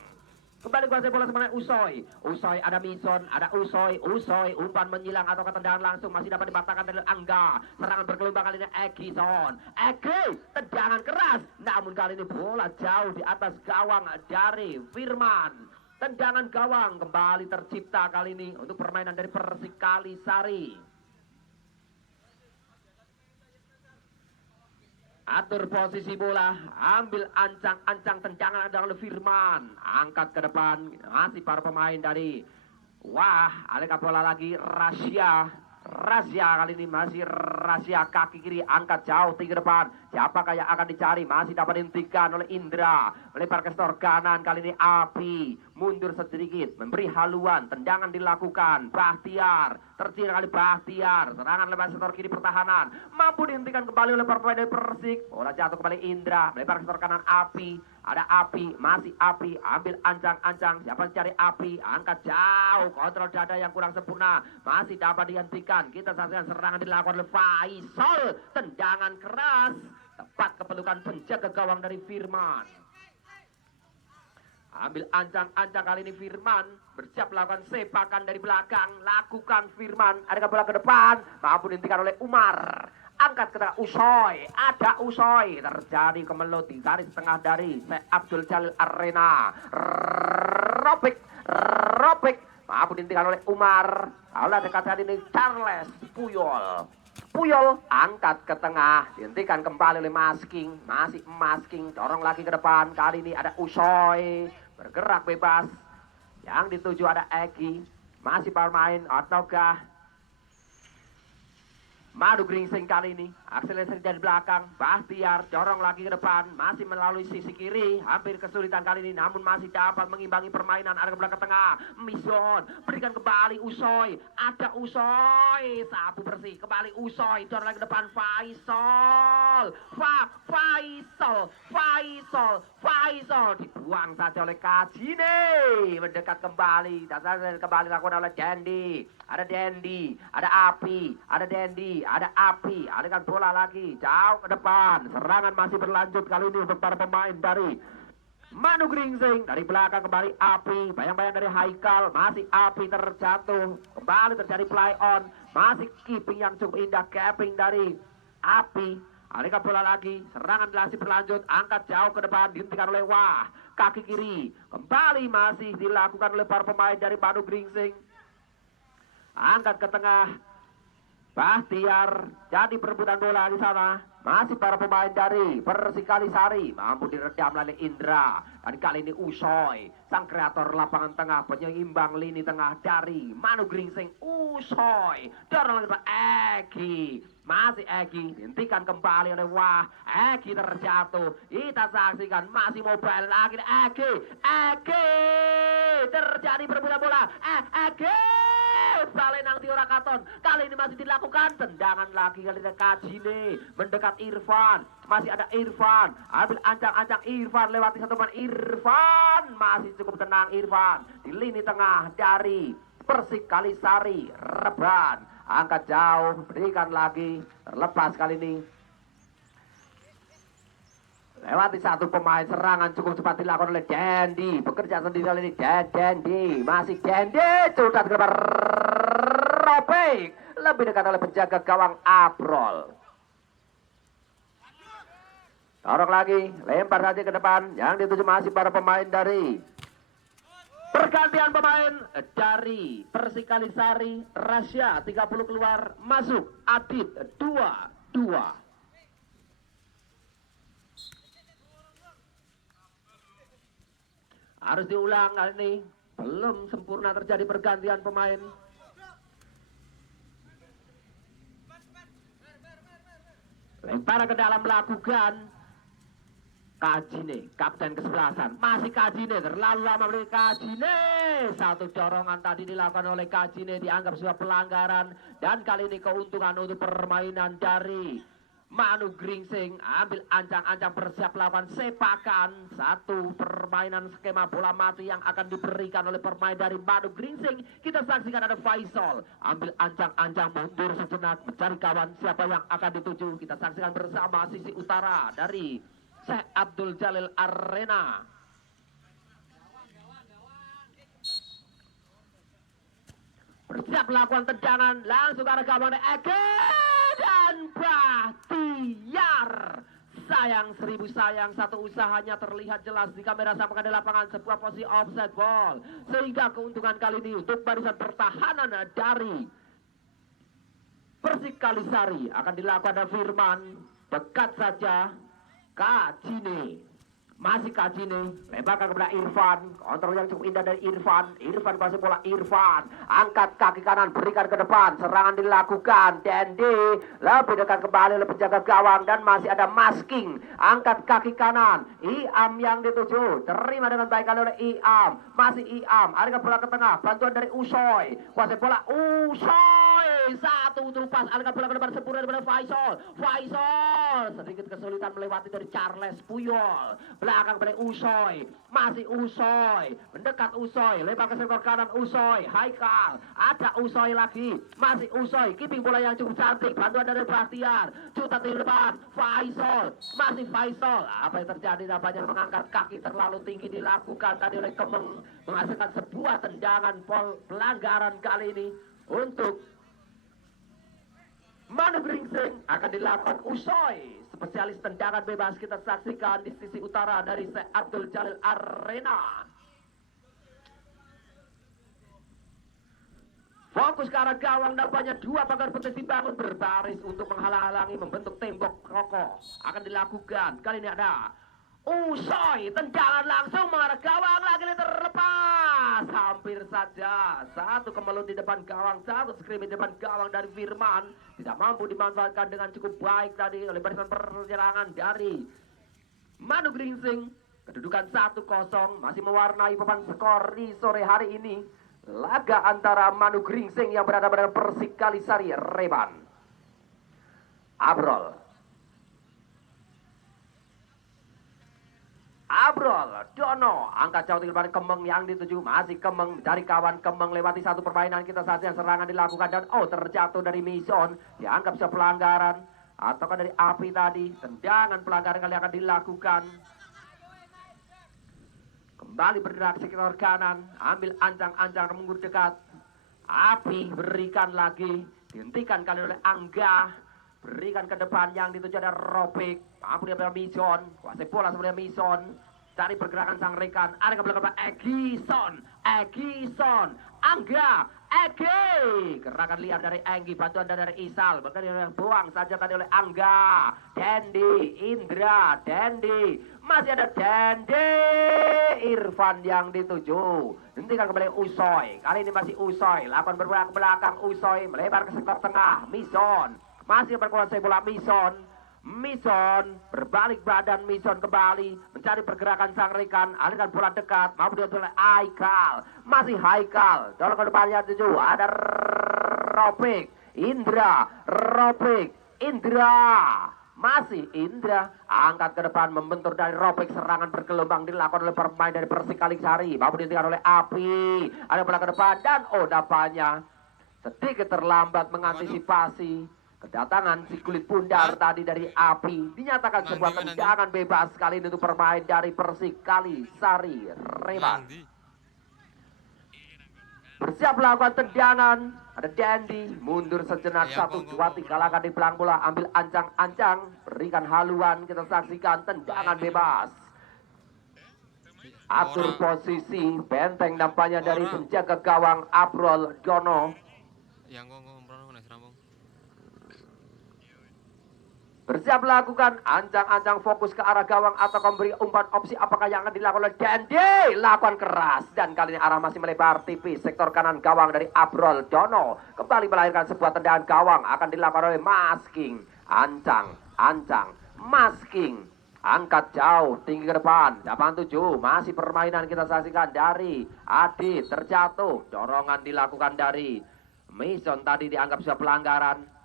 Kembali kuasai bola sebenarnya Usoy. Usoy ada Mison, ada Usoy. Usoy umpan menyilang atau ketendangan langsung masih dapat dipatahkan dari Angga. Serangan bergelombang kali ini Egi Son. Egi tendangan keras. Namun kali ini bola jauh di atas gawang dari Firman. Tendangan gawang kembali tercipta kali ini untuk permainan dari Persik Kalisari. Atur posisi bola, ambil ancang-ancang tendangan adalah Firman, angkat ke depan, masih para pemain dari alika bola lagi Rasya kali ini masih Rasya kaki kiri angkat jauh tinggi depan. Siapakah yang akan dicari? Masih dapat dihentikan oleh Indra. Melempar ke sektor kanan kali ini Api. Mundur sedikit, memberi haluan, tendangan dilakukan. Bahtiar, tercira kali Bahtiar. Serangan lebar sektor kiri pertahanan. Mampu dihentikan kembali oleh pemain dari Persik. Bola jatuh kembali Indra. Melempar ke sektor kanan Api. Ada Api, masih Api, ambil ancang-ancang. Siapa yang cari Api? Angkat jauh, kontrol dada yang kurang sempurna. Masih dapat dihentikan. Kita saksikan serangan dilakukan oleh Faisal. Tendangan keras, tepat kepelukan penjaga gawang dari Firman. Ambil ancang-ancang kali ini Firman. Bersiap melakukan sepakan dari belakang. Lakukan Firman. Ada bola ke depan. Mampu dihentikan oleh Umar. Angkat ke tengah Usoy, ada Usoy, terjadi kemelut di garis tengah dari Syekh Abdul Jalil Arena. Robek, mampu dihentikan oleh Umar. Bola dekat saat ini Charles Puyol angkat ke tengah, dihentikan kembali oleh Masking, masih Masking, dorong lagi ke depan. Kali ini ada Usoy, bergerak bebas. Yang dituju ada Egi, masih bermain ataukah Madu Gringsing kali ini, akselerasi dari belakang, Bahtiar dorong lagi ke depan, masih melalui sisi kiri, hampir kesulitan kali ini, namun masih dapat mengimbangi permainan, ada ke belakang tengah, Mison, berikan kembali Usoy, ada Usoy, sapu bersih, kembali Usoy, dorong lagi ke depan, Faisal, dibuang saja oleh Kajine, mendekat kembali, dan kembali dilakukan oleh Dendi, ada Api, ada Dendi, ada Api, alihkan bola lagi, jauh ke depan, serangan masih berlanjut kali ini untuk para pemain dari Manu Gringsing, dari belakang kembali Api, bayang-bayang dari Haikal, masih Api terjatuh, kembali terjadi play on, masih keeping yang cukup indah, capping dari Api, alihkan bola lagi, serangan masih berlanjut, angkat jauh ke depan, dihentikan oleh kaki kiri, kembali masih dilakukan oleh para pemain dari Manu Gringsing, angkat ke tengah, Bahtiar, jadi perebutan bola di sana. Masih para pemain dari Persik Kalisari mampu diredam oleh Indra. Dan kali ini Usoy, sang kreator lapangan tengah, penyeimbang lini tengah dari Manu Gringsing. Usoy, dorong lagi Egi. Masih Egi, dihentikan kembali oleh Egi terjatuh. Kita saksikan masih mobile lagi Egi. Terjadi perebutan bola. Egi. Balenang Tiora Katon. Kali ini masih dilakukan tendangan lagi kali ini Kajine mendekat Irfan. Masih ada Irfan. Ambil ancang-ancang Irfan lewati satu pemain Irfan. Masih cukup tenang Irfan di lini tengah dari Persik Kalisari. Reban angkat jauh, berikan lagi, terlepas kali ini. Lewati satu pemain, serangan cukup cepat dilakukan oleh Dendi. Bekerja sendiri kali ini Dendi. Masih Dendi. Sudah tergebar Robek. Lebih dekat oleh penjaga gawang Abrol. Dorong lagi. Lempar saja ke depan. Yang dituju masih para pemain dari pergantian pemain dari Persik Kalisari. Rasya 30 keluar. Masuk Adit 2-2. Harus diulang kali ini. Belum sempurna terjadi pergantian pemain. Lempar ke dalam melakukan Kajine, kapten kesebelasan. Masih Kajine, terlalu lama oleh Kajine. Satu dorongan tadi dilakukan oleh Kajine, dianggap sebuah pelanggaran. Dan kali ini keuntungan untuk permainan dari Manu Gringsing. Ambil ancang-ancang, bersiap melakukan sepakan. Satu permainan skema bola mati yang akan diberikan oleh pemain dari Manu Gringsing. Kita saksikan ada Faisal. Ambil ancang-ancang, mundur sejenak, mencari kawan siapa yang akan dituju. Kita saksikan bersama sisi utara dari Syekh Abdul Jalil Arena. Bersiap melakukan tendangan. Langsung ke arah gawang dari Ege. Dan Bahtiar. Sayang seribu sayang, satu usahanya terlihat jelas di kamera samping di lapangan, sebuah posisi offside ball, sehingga keuntungan kali ini untuk barisan pertahanan dari Persik Kalisari akan dilakukan oleh Firman. Dekat saja Kajine, masih Kajine, lemparkan kepada Irfan, kontrol yang cukup indah dari Irfan pasang bola Irfan, angkat kaki kanan, berikan ke depan, serangan dilakukan, Dendi, lebih dekat kembali oleh penjaga gawang, dan masih ada masking, angkat kaki kanan, Iam yang dituju, terima dengan baik oleh Iam, masih Iam, ada bola ke tengah, bantuan dari Usoy, kuasai bola Usoy, satu terlepas, ada bola ke depan sempurna daripada Faisal, sedikit kesulitan melewati dari Charles Puyol, belakang pada Usoy, masih Usoy, mendekat Usoy, lebar ke sektor kanan Usoy, Haikal, ada Usoy lagi, masih Usoy, keeping bola yang cukup cantik, bantuan dari Bahtiar, cuta di depan, Faisal, masih Faisal, apa yang terjadi nampaknya mengangkat kaki terlalu tinggi dilakukan tadi oleh Kemeng, menghasilkan sebuah tendangan pelanggaran kali ini untuk Manu Gringsing akan dilakukan Usoy. Spesialis tendangan bebas kita saksikan di sisi utara dari Syekh Abdul Jalil Arena. Fokus ke arah gawang, nampaknya dua pagar putih dibangun berbaris untuk menghalang-halangi membentuk tembok kokoh. Akan dilakukan, kali ini ada Usoy, tendangan langsung mengarah gawang, lagi terlepas. Hampir saja, satu kemelut di depan gawang, satu skrimming di depan gawang dari Firman. Tidak mampu dimanfaatkan dengan cukup baik tadi oleh barisan perserangan dari Manu Gringsing. Kedudukan 1-0 masih mewarnai papan skor di sore hari ini. Laga antara Manu Gringsing yang berada pada Persik Kalisari Reban. Abrol, Dono, angkat jauh tinggi pada Kemeng yang dituju, masih Kemeng dari kawan Kemeng lewati satu permainan kita saja, serangan dilakukan dan terjatuh dari Mison, dianggap sebuah pelanggaran ataukah dari Api tadi, tendangan pelanggaran kali akan dilakukan. Kembali bergerak sekitar kanan, ambil ancang-ancang menggur dekat, Api berikan lagi, dihentikan kali oleh Angga, berikan ke depan yang dituju ada Ropik, mampu dia Mison, kuasai bola sebenarnya Mison, cari pergerakan sang rekan, ada ke belakang Egison, Angga, Egi, gerakan liar dari Enggi, bantuan dari Isal, bahkan yang buang saja tadi oleh Angga, Dendi, Indra, Dendi, masih ada Dendi, Irfan yang dituju, hentikan kembali Usoy, kali ini masih Usoy, lakukan bergerak ke belakang Usoy, melebar ke sektor tengah, Mison, masih berkuasai bola Mison berbalik badan, Mison kembali mencari pergerakan sang rekan, alihkan bola dekat, mampu diambil oleh Haikal, masih Haikal, dorong ke depannya tujuh, ada Ropik, Indra, masih Indra, angkat ke depan, membentur dari Ropik, serangan bergelombang dilakukan oleh pemain dari Persik Kalisari, mampu dihentikan oleh Api, ada bola ke depan dan nampaknya sedikit terlambat mengantisipasi kedatangan si kulit pundar tadi dari Api. Dinyatakan sebuah tendangan bebas kali ini untuk permain dari Persik Kalisari Reban. Bersiap melakukan tendangan, ada Dendi, mundur sejenak, 1, 2, 3 langkah di belakang bola, ambil ancang-ancang, berikan haluan, kita saksikan tendangan bebas. Atur posisi, benteng nampaknya dari penjaga gawang Abrol Dono. Bersiap melakukan ancang-ancang, fokus ke arah gawang atau memberi umpan opsi apakah yang akan dilakukan oleh Dendi, lakukan keras dan kali ini arah masih melebar tipis, sektor kanan gawang dari Abrol Dono kembali melahirkan sebuah tendangan gawang akan dilakukan oleh Masking, ancang, Masking, angkat jauh tinggi ke depan, lapangan 7, masih permainan kita saksikan dari Adi, terjatuh, dorongan dilakukan dari Mason tadi dianggap sebuah pelanggaran.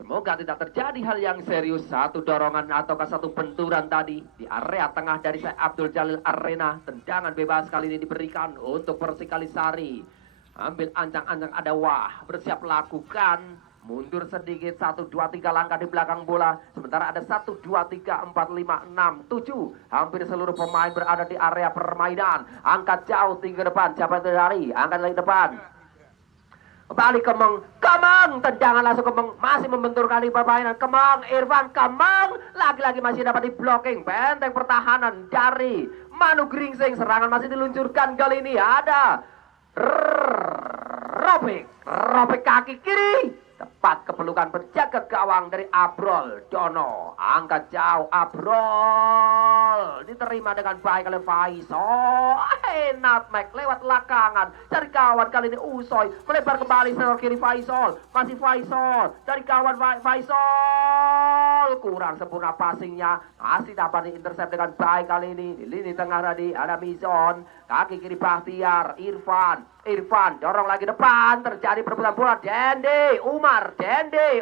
Semoga tidak terjadi hal yang serius, satu dorongan ataukah satu benturan tadi di area tengah dari Syekh Abdul Jalil Arena. Tendangan bebas kali ini diberikan untuk Persik Kalisari. Ambil ancang-ancang ada Wah, bersiap lakukan mundur sedikit 1, 2, 3 langkah di belakang bola. Sementara ada 1, 2, 3, 4, 5, 6, 7. Hampir seluruh pemain berada di area permainan. Angkat jauh tinggi ke depan. Siapa yang terlari? Angkat lagi depan. Kembali Kemeng, tendangan langsung Kemeng, masih membenturkan di permainan. Kemeng, Irfan, Kemeng, lagi-lagi masih dapat di blocking. Benteng pertahanan dari Manu Gringsing. Serangan masih diluncurkan kali ini. Ada Robek kaki kiri. Tepat kepelukan penjaga gawang dari Abrol Dono. Angkat jauh Abrol. Diterima dengan baik oleh Faisal. Nutmeg lewat belakangan. Dari kawan kali ini Usoy. Melebar kembali seluruh kiri Faisal. Masih Faisal. Dari kawan Faisal. Kurang sempurna passingnya. Masih dapat diintercept dengan baik kali ini. Di lini tengah tadi ada Mizon. Kaki kiri Bahtiar. Irfan dorong lagi depan. Terjadi perebutan bola. Dende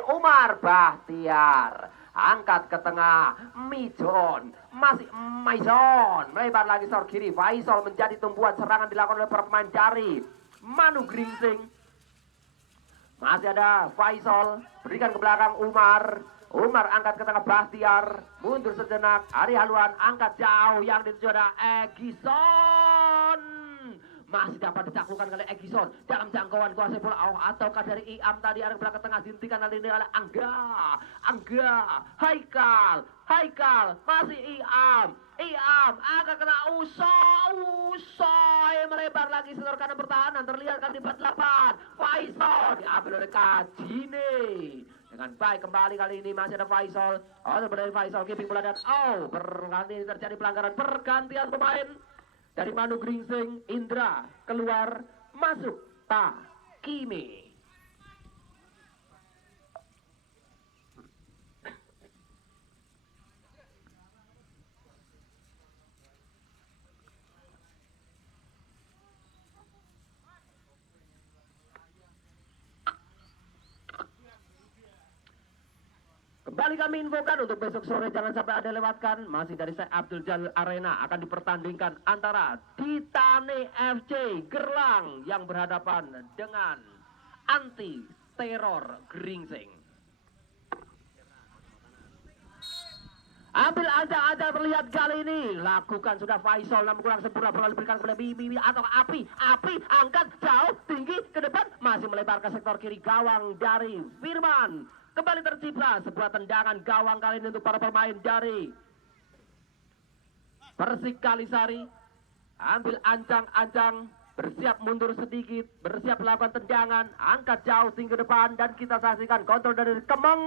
Umar Bahtiar. Angkat ke tengah. Mizon. Masih Maison. Melebar lagi sor kiri. Faisal menjadi tumpuan serangan dilakukan oleh para pemain dari Manu Gringsing. Masih ada Faisal. Berikan ke belakang Umar angkat ke tengah Bahtiar. Mundur sejenak. Ari Haluan angkat jauh. Yang dituju ada Egison. Masih dapat ditaklukkan oleh Egison dalam jangkauan kuasai bola. Ataukah dari Iam tadi ada belakang tengah dihentikan kali ini oleh Angga. Haikal. Masih Iam akan kena Usoy melebar lagi seluruh kanan pertahanan. Terlihat kan di 48. Faisal diambil oleh Kajine. Dengan baik kembali kali ini masih ada Faisal. Sebenarnya Faisal keeping bola dan berganti terjadi pelanggaran pergantian pemain. Dari Manu Gringsing, Indra keluar, masuk Takimi. Kembali kami infokan untuk besok sore jangan sampai ada lewatkan. Masih dari saya Abdul Jalil Arena akan dipertandingkan antara Titane FC Gerlang yang berhadapan dengan Anti Teror Gringsing. Ambil aja terlihat kali ini. Lakukan sudah Faisal namun kurang sempurna. Bola diberikan kepada Bibi atau Api angkat jauh tinggi ke depan. Masih melebar ke sektor kiri gawang dari Firman. Kembali tercipta sebuah tendangan gawang kali ini untuk para pemain dari Persik Kalisari. Ambil ancang-ancang, bersiap mundur sedikit, bersiap melakukan tendangan, angkat jauh tinggi ke depan dan kita saksikan kontrol dari Kemeng.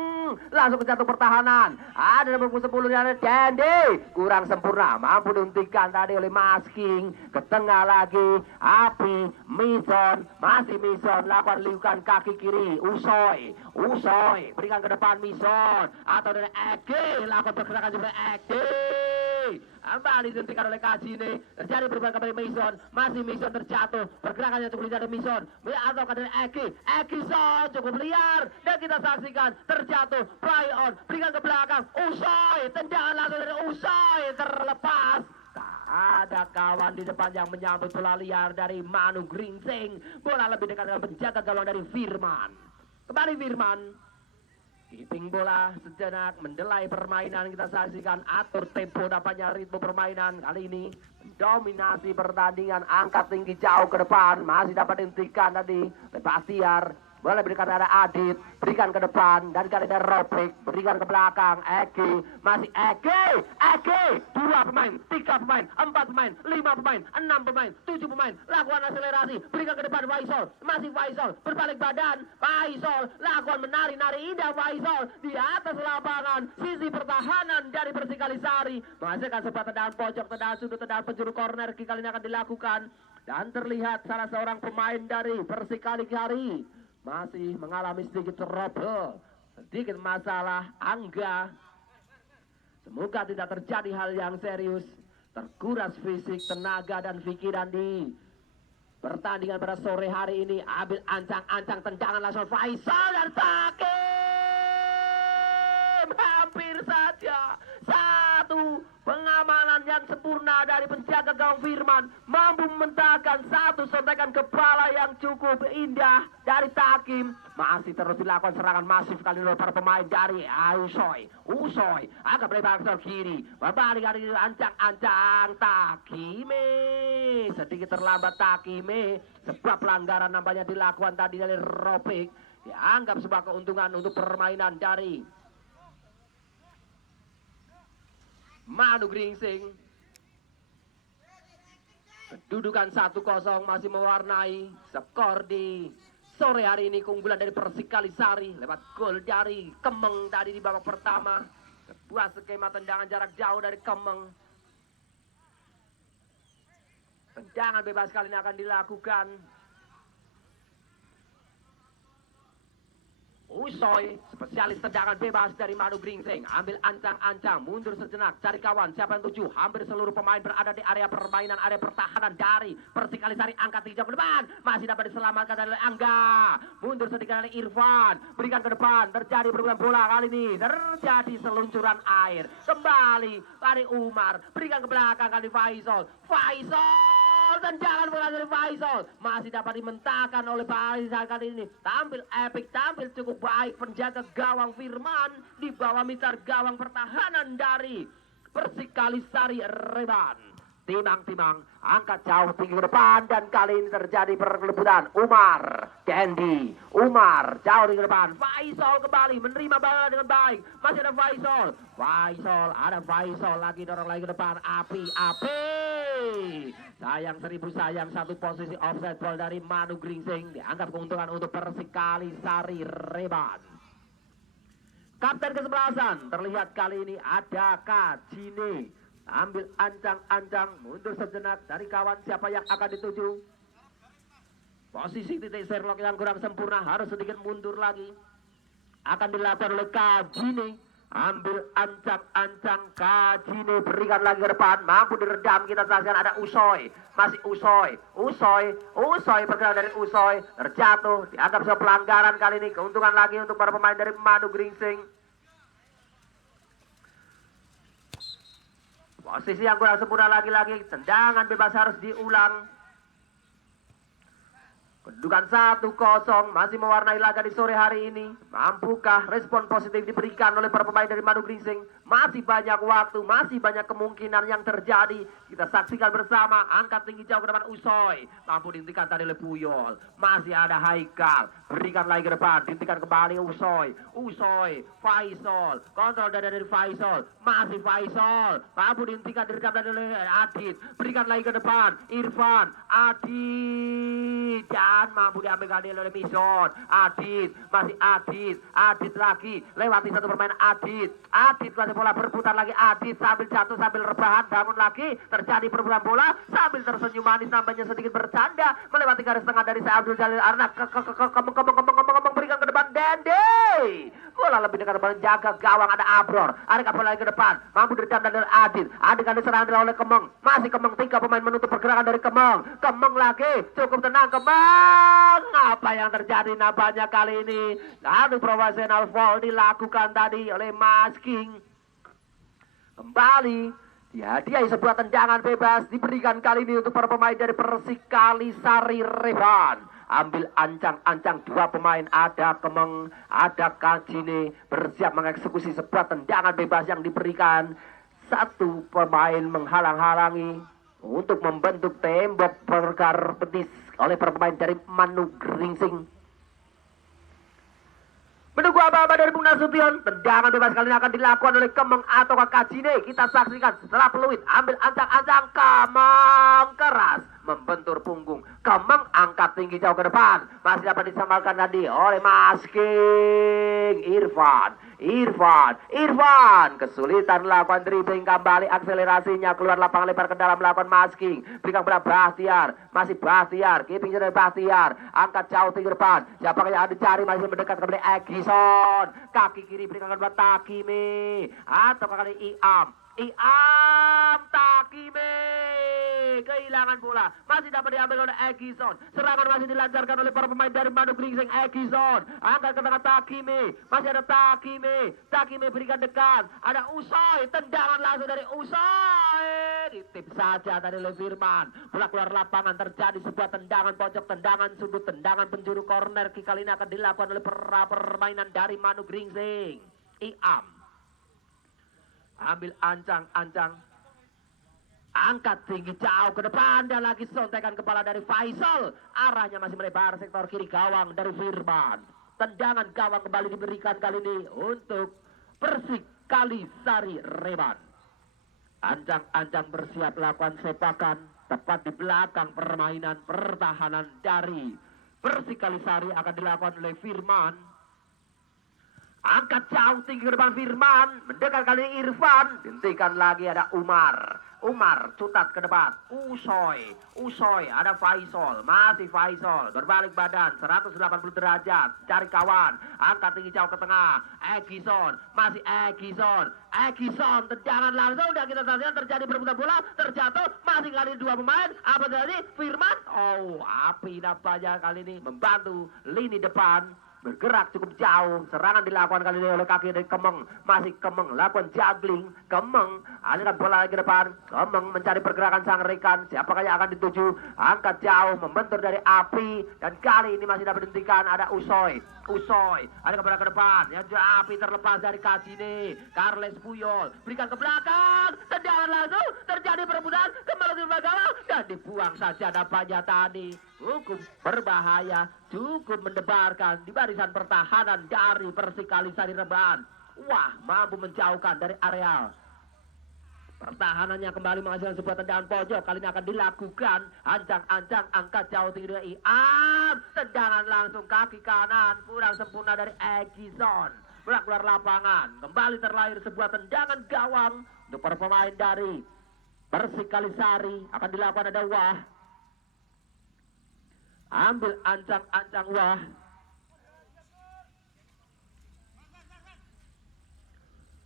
Langsung ke jatuh pertahanan. Ada nomor 10 dari Dendi. Kurang sempurna, mampu dihentikan tadi oleh Masking. Ke tengah lagi, Api, Mison, masih Mison, lakukan liukan kaki kiri, Usoy, berikan ke depan Mison. Atau dari Eki, lakukan pergerakan seperti Eki. Kembali dihentikan oleh Kajine. Terjadi perubahan kembali Mason. Masih Mason terjatuh. Pergerakannya cukup liar dari Mason. Atau dari Eki Son cukup liar. Dan kita saksikan terjatuh. Play on. Berikan ke belakang. Usoy. Tendangan langsung dari Usoy. Terlepas. Tak ada kawan di depan yang menyambut bola liar dari Manu Gringsing. Bola lebih dekat dengan penjaga gawang dari Firman. Kembali Firman. Keeping bola sejenak, mendelai permainan kita saksikan, atur tempo dapatnya ritme permainan kali ini. Dominasi pertandingan, angkat tinggi jauh ke depan, masih dapat dihentikan tadi. Bahtiar, boleh berikan ada Adit, berikan ke depan, dan kali ada Robek, berikan ke belakang, Eki, masih Eki, 2 pemain, 3 pemain, 4 pemain, 5 pemain, 6 pemain, 7 pemain, lakukan akselerasi, berikan ke depan Faisal, masih Faisal, berbalik badan, Faisal, lakukan menari-nari indah Faisal, di atas lapangan, sisi pertahanan dari Persik Kalisari, menghasilkan sebuah tendangan pojok, tendangan sudut, tendangan penjuru corner, kali ini akan dilakukan, dan terlihat salah seorang pemain dari Persik Kalisari, masih mengalami sedikit trouble, sedikit masalah. Angga, semoga tidak terjadi hal yang serius, terkuras fisik, tenaga dan pikiran di pertandingan pada sore hari ini. Ambil ancang-ancang tendangan langsung Faisal dan Takim, hampir saja satu pengamanan yang sempurna dari penjaga gawang gawang Firman mampu mementahkan satu sontakan kepala yang cukup indah dari Takim. Masih terus dilakukan serangan masif kali oleh para pemain dari Usoy. Usoy agak melebar ke kiri, berbalik kali ini ancang-ancang Takime. Sedikit terlambat Takime sebab pelanggaran nampaknya dilakukan tadi dari Ropik. Dianggap sebuah keuntungan untuk permainan dari Manu Gringsing. Kedudukan 1-0 masih mewarnai skor di sore hari ini. Keunggulan dari Persik Kalisari lewat gol dari Kemeng tadi di babak pertama. Sebuah skema tendangan jarak jauh dari Kemeng. Tendangan bebas kali ini akan dilakukan. Usoy, spesialis tendangan bebas dari Manu Gringsing. Ambil ancang-ancang, mundur sejenak, cari kawan. Siapa yang tuju? Hampir seluruh pemain berada di area permainan, area pertahanan dari Persik Kalisari. Angkat tinggi jauh ke depan, masih dapat diselamatkan dari Angga. Mundur sedikit dari Irfan, berikan ke depan. Terjadi perebutan bola kali ini. Terjadi seluncuran air. Kembali dari Umar, berikan ke belakang kali Faisal. Faisal, tendangan bola dari Faisal. Masih dapat dimentahkan oleh Faisal kali ini. Tampil epic, tampil cukup baik penjaga gawang Firman di bawah mitar gawang pertahanan dari Persik Kalisari Reban. Timang-timang, angkat jauh tinggi ke depan dan kali ini terjadi perkelebutan. Umar, Candy, Umar jauh tinggi ke depan. Faisal kembali menerima bola dengan baik. Masih ada Faisal. Ada Faisal lagi dorong lagi ke depan. Api. Sayang 1000 sayang, satu posisi offside ball dari Manu Gringsing. Dianggap keuntungan untuk Persik Kalisari Reban. Kapten kesebelasan terlihat kali ini ada Kajine. Ambil ancang-ancang, mundur sejenak dari kawan. Siapa yang akan dituju? Posisi titik Sherlock yang kurang sempurna, harus sedikit mundur lagi. Akan dilakukan oleh Kajine. Ambil ancang-ancang Kajine, berikan lagi ke depan. Mampu diredam, kita saksikan ada Usoy. Masih Usoy bergerak dari Usoy. Terjatuh, dianggap sebuah pelanggaran kali ini. Keuntungan lagi untuk para pemain dari Manu Gringsing. Posisi yang kurang sempurna lagi-lagi. Tendangan bebas harus diulang. Kedudukan 1-0 masih mewarnai laga di sore hari ini. Mampukah respon positif diberikan oleh para pemain dari Manu Gringsing? Masih banyak waktu, masih banyak kemungkinan yang terjadi. Kita saksikan bersama. Angkat tinggi jauh ke depan Usoy. Mampu dihentikan tadi oleh Puyol. Masih ada Haikal. Berikan lagi ke depan. Dihentikan kembali Usoy. Faisal. Kontrol dari Faisal. Masih Faisal. Mampu dihentikan diredam dari oleh Adit. Berikan lagi ke depan. Irfan. Adit. Dan mampu diambil kali oleh Mison. Adit. Masih Adit. Adit lagi. Lewati satu permainan Adit. Adit masih bola berputar lagi. Adit sambil jatuh sambil rebahan. Bangun lagi. Terjadi perebutan bola. Sambil tersenyum manis. Nampaknya sedikit bercanda. Melewati garis tengah dari Abdul Jalil Arnak. Kemeng berikan ke depan Dende. Bola lebih dekat menjaga gawang. Ada Abror. Ada bola lagi ke depan. Mampu diredam dari Adit. Adit kali serangan oleh Kemeng. Masih Kemeng. 3 pemain menutup pergerakan dari Kemeng. Kemeng lagi. Cukup tenang Kemeng. Apa yang terjadi nampaknya kali ini? Adu profesional foul dilakukan tadi oleh Mas King. Kembali dihadiahi sebuah tendangan bebas diberikan kali ini untuk para pemain dari Persik Kalisari Reban. Ambil ancang-ancang 2 pemain, ada Kemeng, ada Kajine, bersiap mengeksekusi sebuah tendangan bebas yang diberikan. 1 pemain menghalang-halangi untuk membentuk tembok pergar petis oleh para pemain dari Manu Gringsing. Menunggu apa-apa dari Bung Nasution. Tendangan bebas kali ini akan dilakukan oleh Kemeng atau Kajine. Kita saksikan setelah peluit. Ambil ancang-ancang. Kemeng keras membentur punggung. Kemeng angkat tinggi jauh ke depan. Masih dapat disamarkan tadi oleh Mas King. Irfan kesulitan lakukan dribbling kembali, akselerasinya keluar lapangan lebar ke dalam melakukan masking. Berikan kepada Bahtiar. Masih Bahtiar, keeping dari Bahtiar. Angkat jauh tinggi depan. Siapa yang ada cari, masih mendekat kepada Egison. Kaki kiri berikan kepada Takime atau kali Iam Takime kehilangan bola. Masih dapat diambil oleh Egison. Serangan masih dilancarkan oleh para pemain dari Manu Gringsing. Egison angkat ke tengah Takime. Masih ada Takime. Takime berikan dekat. Ada Usoi. Tendangan langsung dari Usoi. Ditip saja tadi oleh Firman. Bola keluar lapangan. Terjadi sebuah tendangan pojok, tendangan sudut, tendangan penjuru corner. Kali ini akan dilakukan oleh permainan dari Manu Gringsing. Iam ambil ancang-ancang, angkat tinggi jauh ke depan dan lagi sontekan kepala dari Faisal. Arahnya masih melebar sektor kiri gawang dari Firman. Tendangan gawang kembali diberikan kali ini untuk Persik Kalisari Reban. Ancang-ancang bersiap lakukan sepakan tepat di belakang permainan pertahanan dari Persik Kalisari akan dilakukan oleh Firman. Angkat jauh tinggi ke depan Firman. Mendekat kali ini Irfan. Dihentikan lagi ada Umar. Umar cutat ke depan. Usoi. Ada Faisal. Masih Faisal. Berbalik badan. 180 derajat. Cari kawan. Angkat tinggi jauh ke tengah. Egison. Masih Egison. Tendangan langsung. Dan kita saksikan terjadi perebutan bola. Terjatuh. Masih kali ini dua pemain. Apa terjadi? Firman. Oh, api nampaknya kali ini membantu lini depan. Bergerak cukup jauh. Serangan dilakukan kali ini oleh kaki dari Kemeng. Masih Kemeng lakukan juggling. Kemeng alihkan bola lagi ke depan. Kemeng mencari pergerakan sang rekan. Siapakah yang akan dituju? Angkat jauh membentur dari api. Dan kali ini masih dapat dihentikan. Ada Usoi. Ada bola ke depan. Yang api terlepas dari Kajine. Carles Puyol berikan ke belakang. Tendangan langsung. Terjadi perebutan. Kembali ke gawang. Dan dibuang saja nampaknya tadi. Hukum berbahaya. Cukup mendebarkan di barisan pertahanan dari Persik Kalisari Reban. Wah, mampu menjauhkan dari areal. Pertahanannya kembali menghasilkan sebuah tendangan pojok. Kali ini akan dilakukan. Ancang-ancang angkat jauh tinggi dari Iam. Tendangan langsung kaki kanan. Kurang sempurna dari Egison. Bola keluar lapangan. Kembali terlahir sebuah tendangan gawang. Untuk para pemain dari Persik Kalisari. Akan dilakukan ada Wah. Ambil ancang-ancang Wah.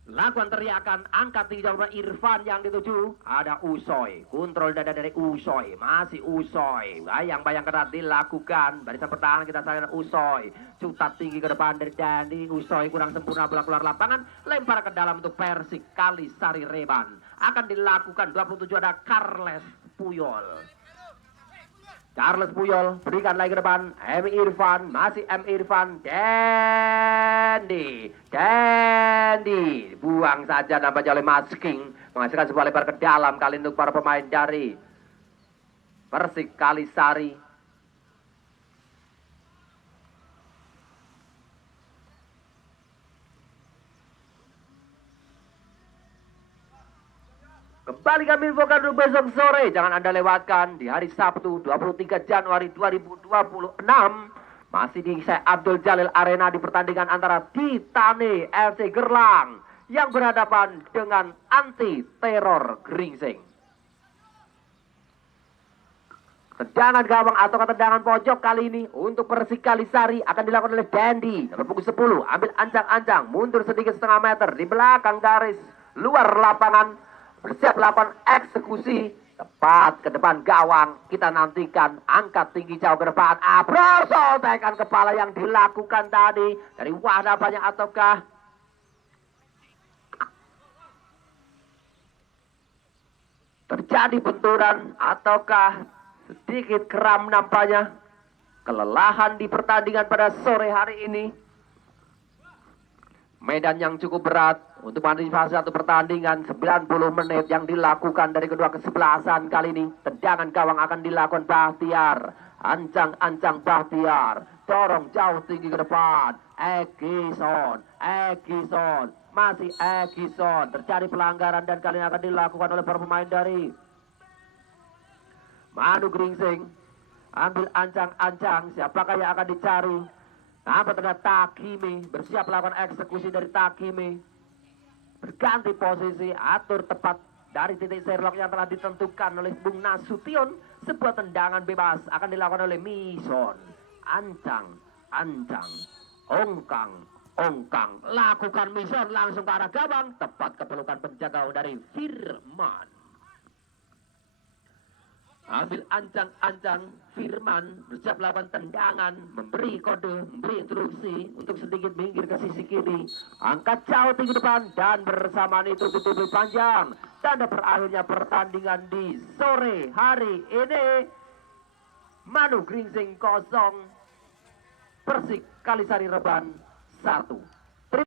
Lakukan teriakan, angkat tinggi jauh Irfan yang dituju. Ada Usoi, kontrol dada dari Usoi. Masih Usoi, bayang-bayang kerat dilakukan. Barisan pertahanan kita saksikan Usoi. Cutat tinggi ke depan dari Dandi. Usoi kurang sempurna, bola keluar lapangan. Lempar ke dalam untuk Persik Kalisari Reban. Akan dilakukan 27 ada Carles Puyol. Carles Puyol berikan lagi ke depan. M. Irfan, masih M. Irfan. Dandi. Buang saja nampaknya oleh Masking. Menghasilkan sebuah lebar ke dalam kali untuk para pemain dari Persik Kalisari. Kembali kami infokan dulu besok sore. Jangan Anda lewatkan di hari Sabtu 23 Januari 2026. Masih di Syekh Abdul Jalil Arena di pertandingan antara Titane FC Gerlang yang berhadapan dengan Anti Teror Gringsing. Tendangan gawang atau tendangan pojok kali ini untuk Persik Kalisari akan dilakukan oleh Dandi. Nomor punggung 10 ambil ancang-ancang mundur sedikit setengah meter di belakang garis luar lapangan. Bersiap lakukan eksekusi tepat ke depan gawang. Kita nantikan angkat tinggi jauh ke depan. Aproso tekan kepala yang dilakukan tadi dari Wahda banyak ataukah terjadi benturan ataukah sedikit kram nampaknya. Kelelahan di pertandingan pada sore hari ini. Medan yang cukup berat untuk mengantisipasi satu pertandingan 90 menit yang dilakukan dari kedua kesebelasan kali ini. Tendangan gawang akan dilakukan Bahtiar. Ancang-ancang Bahtiar. Dorong jauh tinggi ke depan. Egison. Masih Egison. Terjadi pelanggaran dan kali ini akan dilakukan oleh para pemain dari Manu Gringsing. Ambil ancang-ancang. Siapakah yang akan dicari? Nampak terhadap Takime, bersiap melakukan eksekusi dari Takime. Berganti posisi, atur tepat dari titik serlok yang telah ditentukan oleh Bung Nasution. Sebuah tendangan bebas akan dilakukan oleh Mison. Ancang, ongkang. Lakukan Mison langsung ke arah gawang. Tepat kepelukan penjaga dari Firman. Ambil ancang-ancang, Firman bersiap lawan tendangan, memberi kode, memberi instruksi untuk sedikit minggir ke sisi kiri. Angkat jauh tinggi depan dan bersamaan itu tutupi panjang. Tanda berakhirnya pertandingan di sore hari ini. Manu Gringsing 0, Persik Kalisari Reban 1.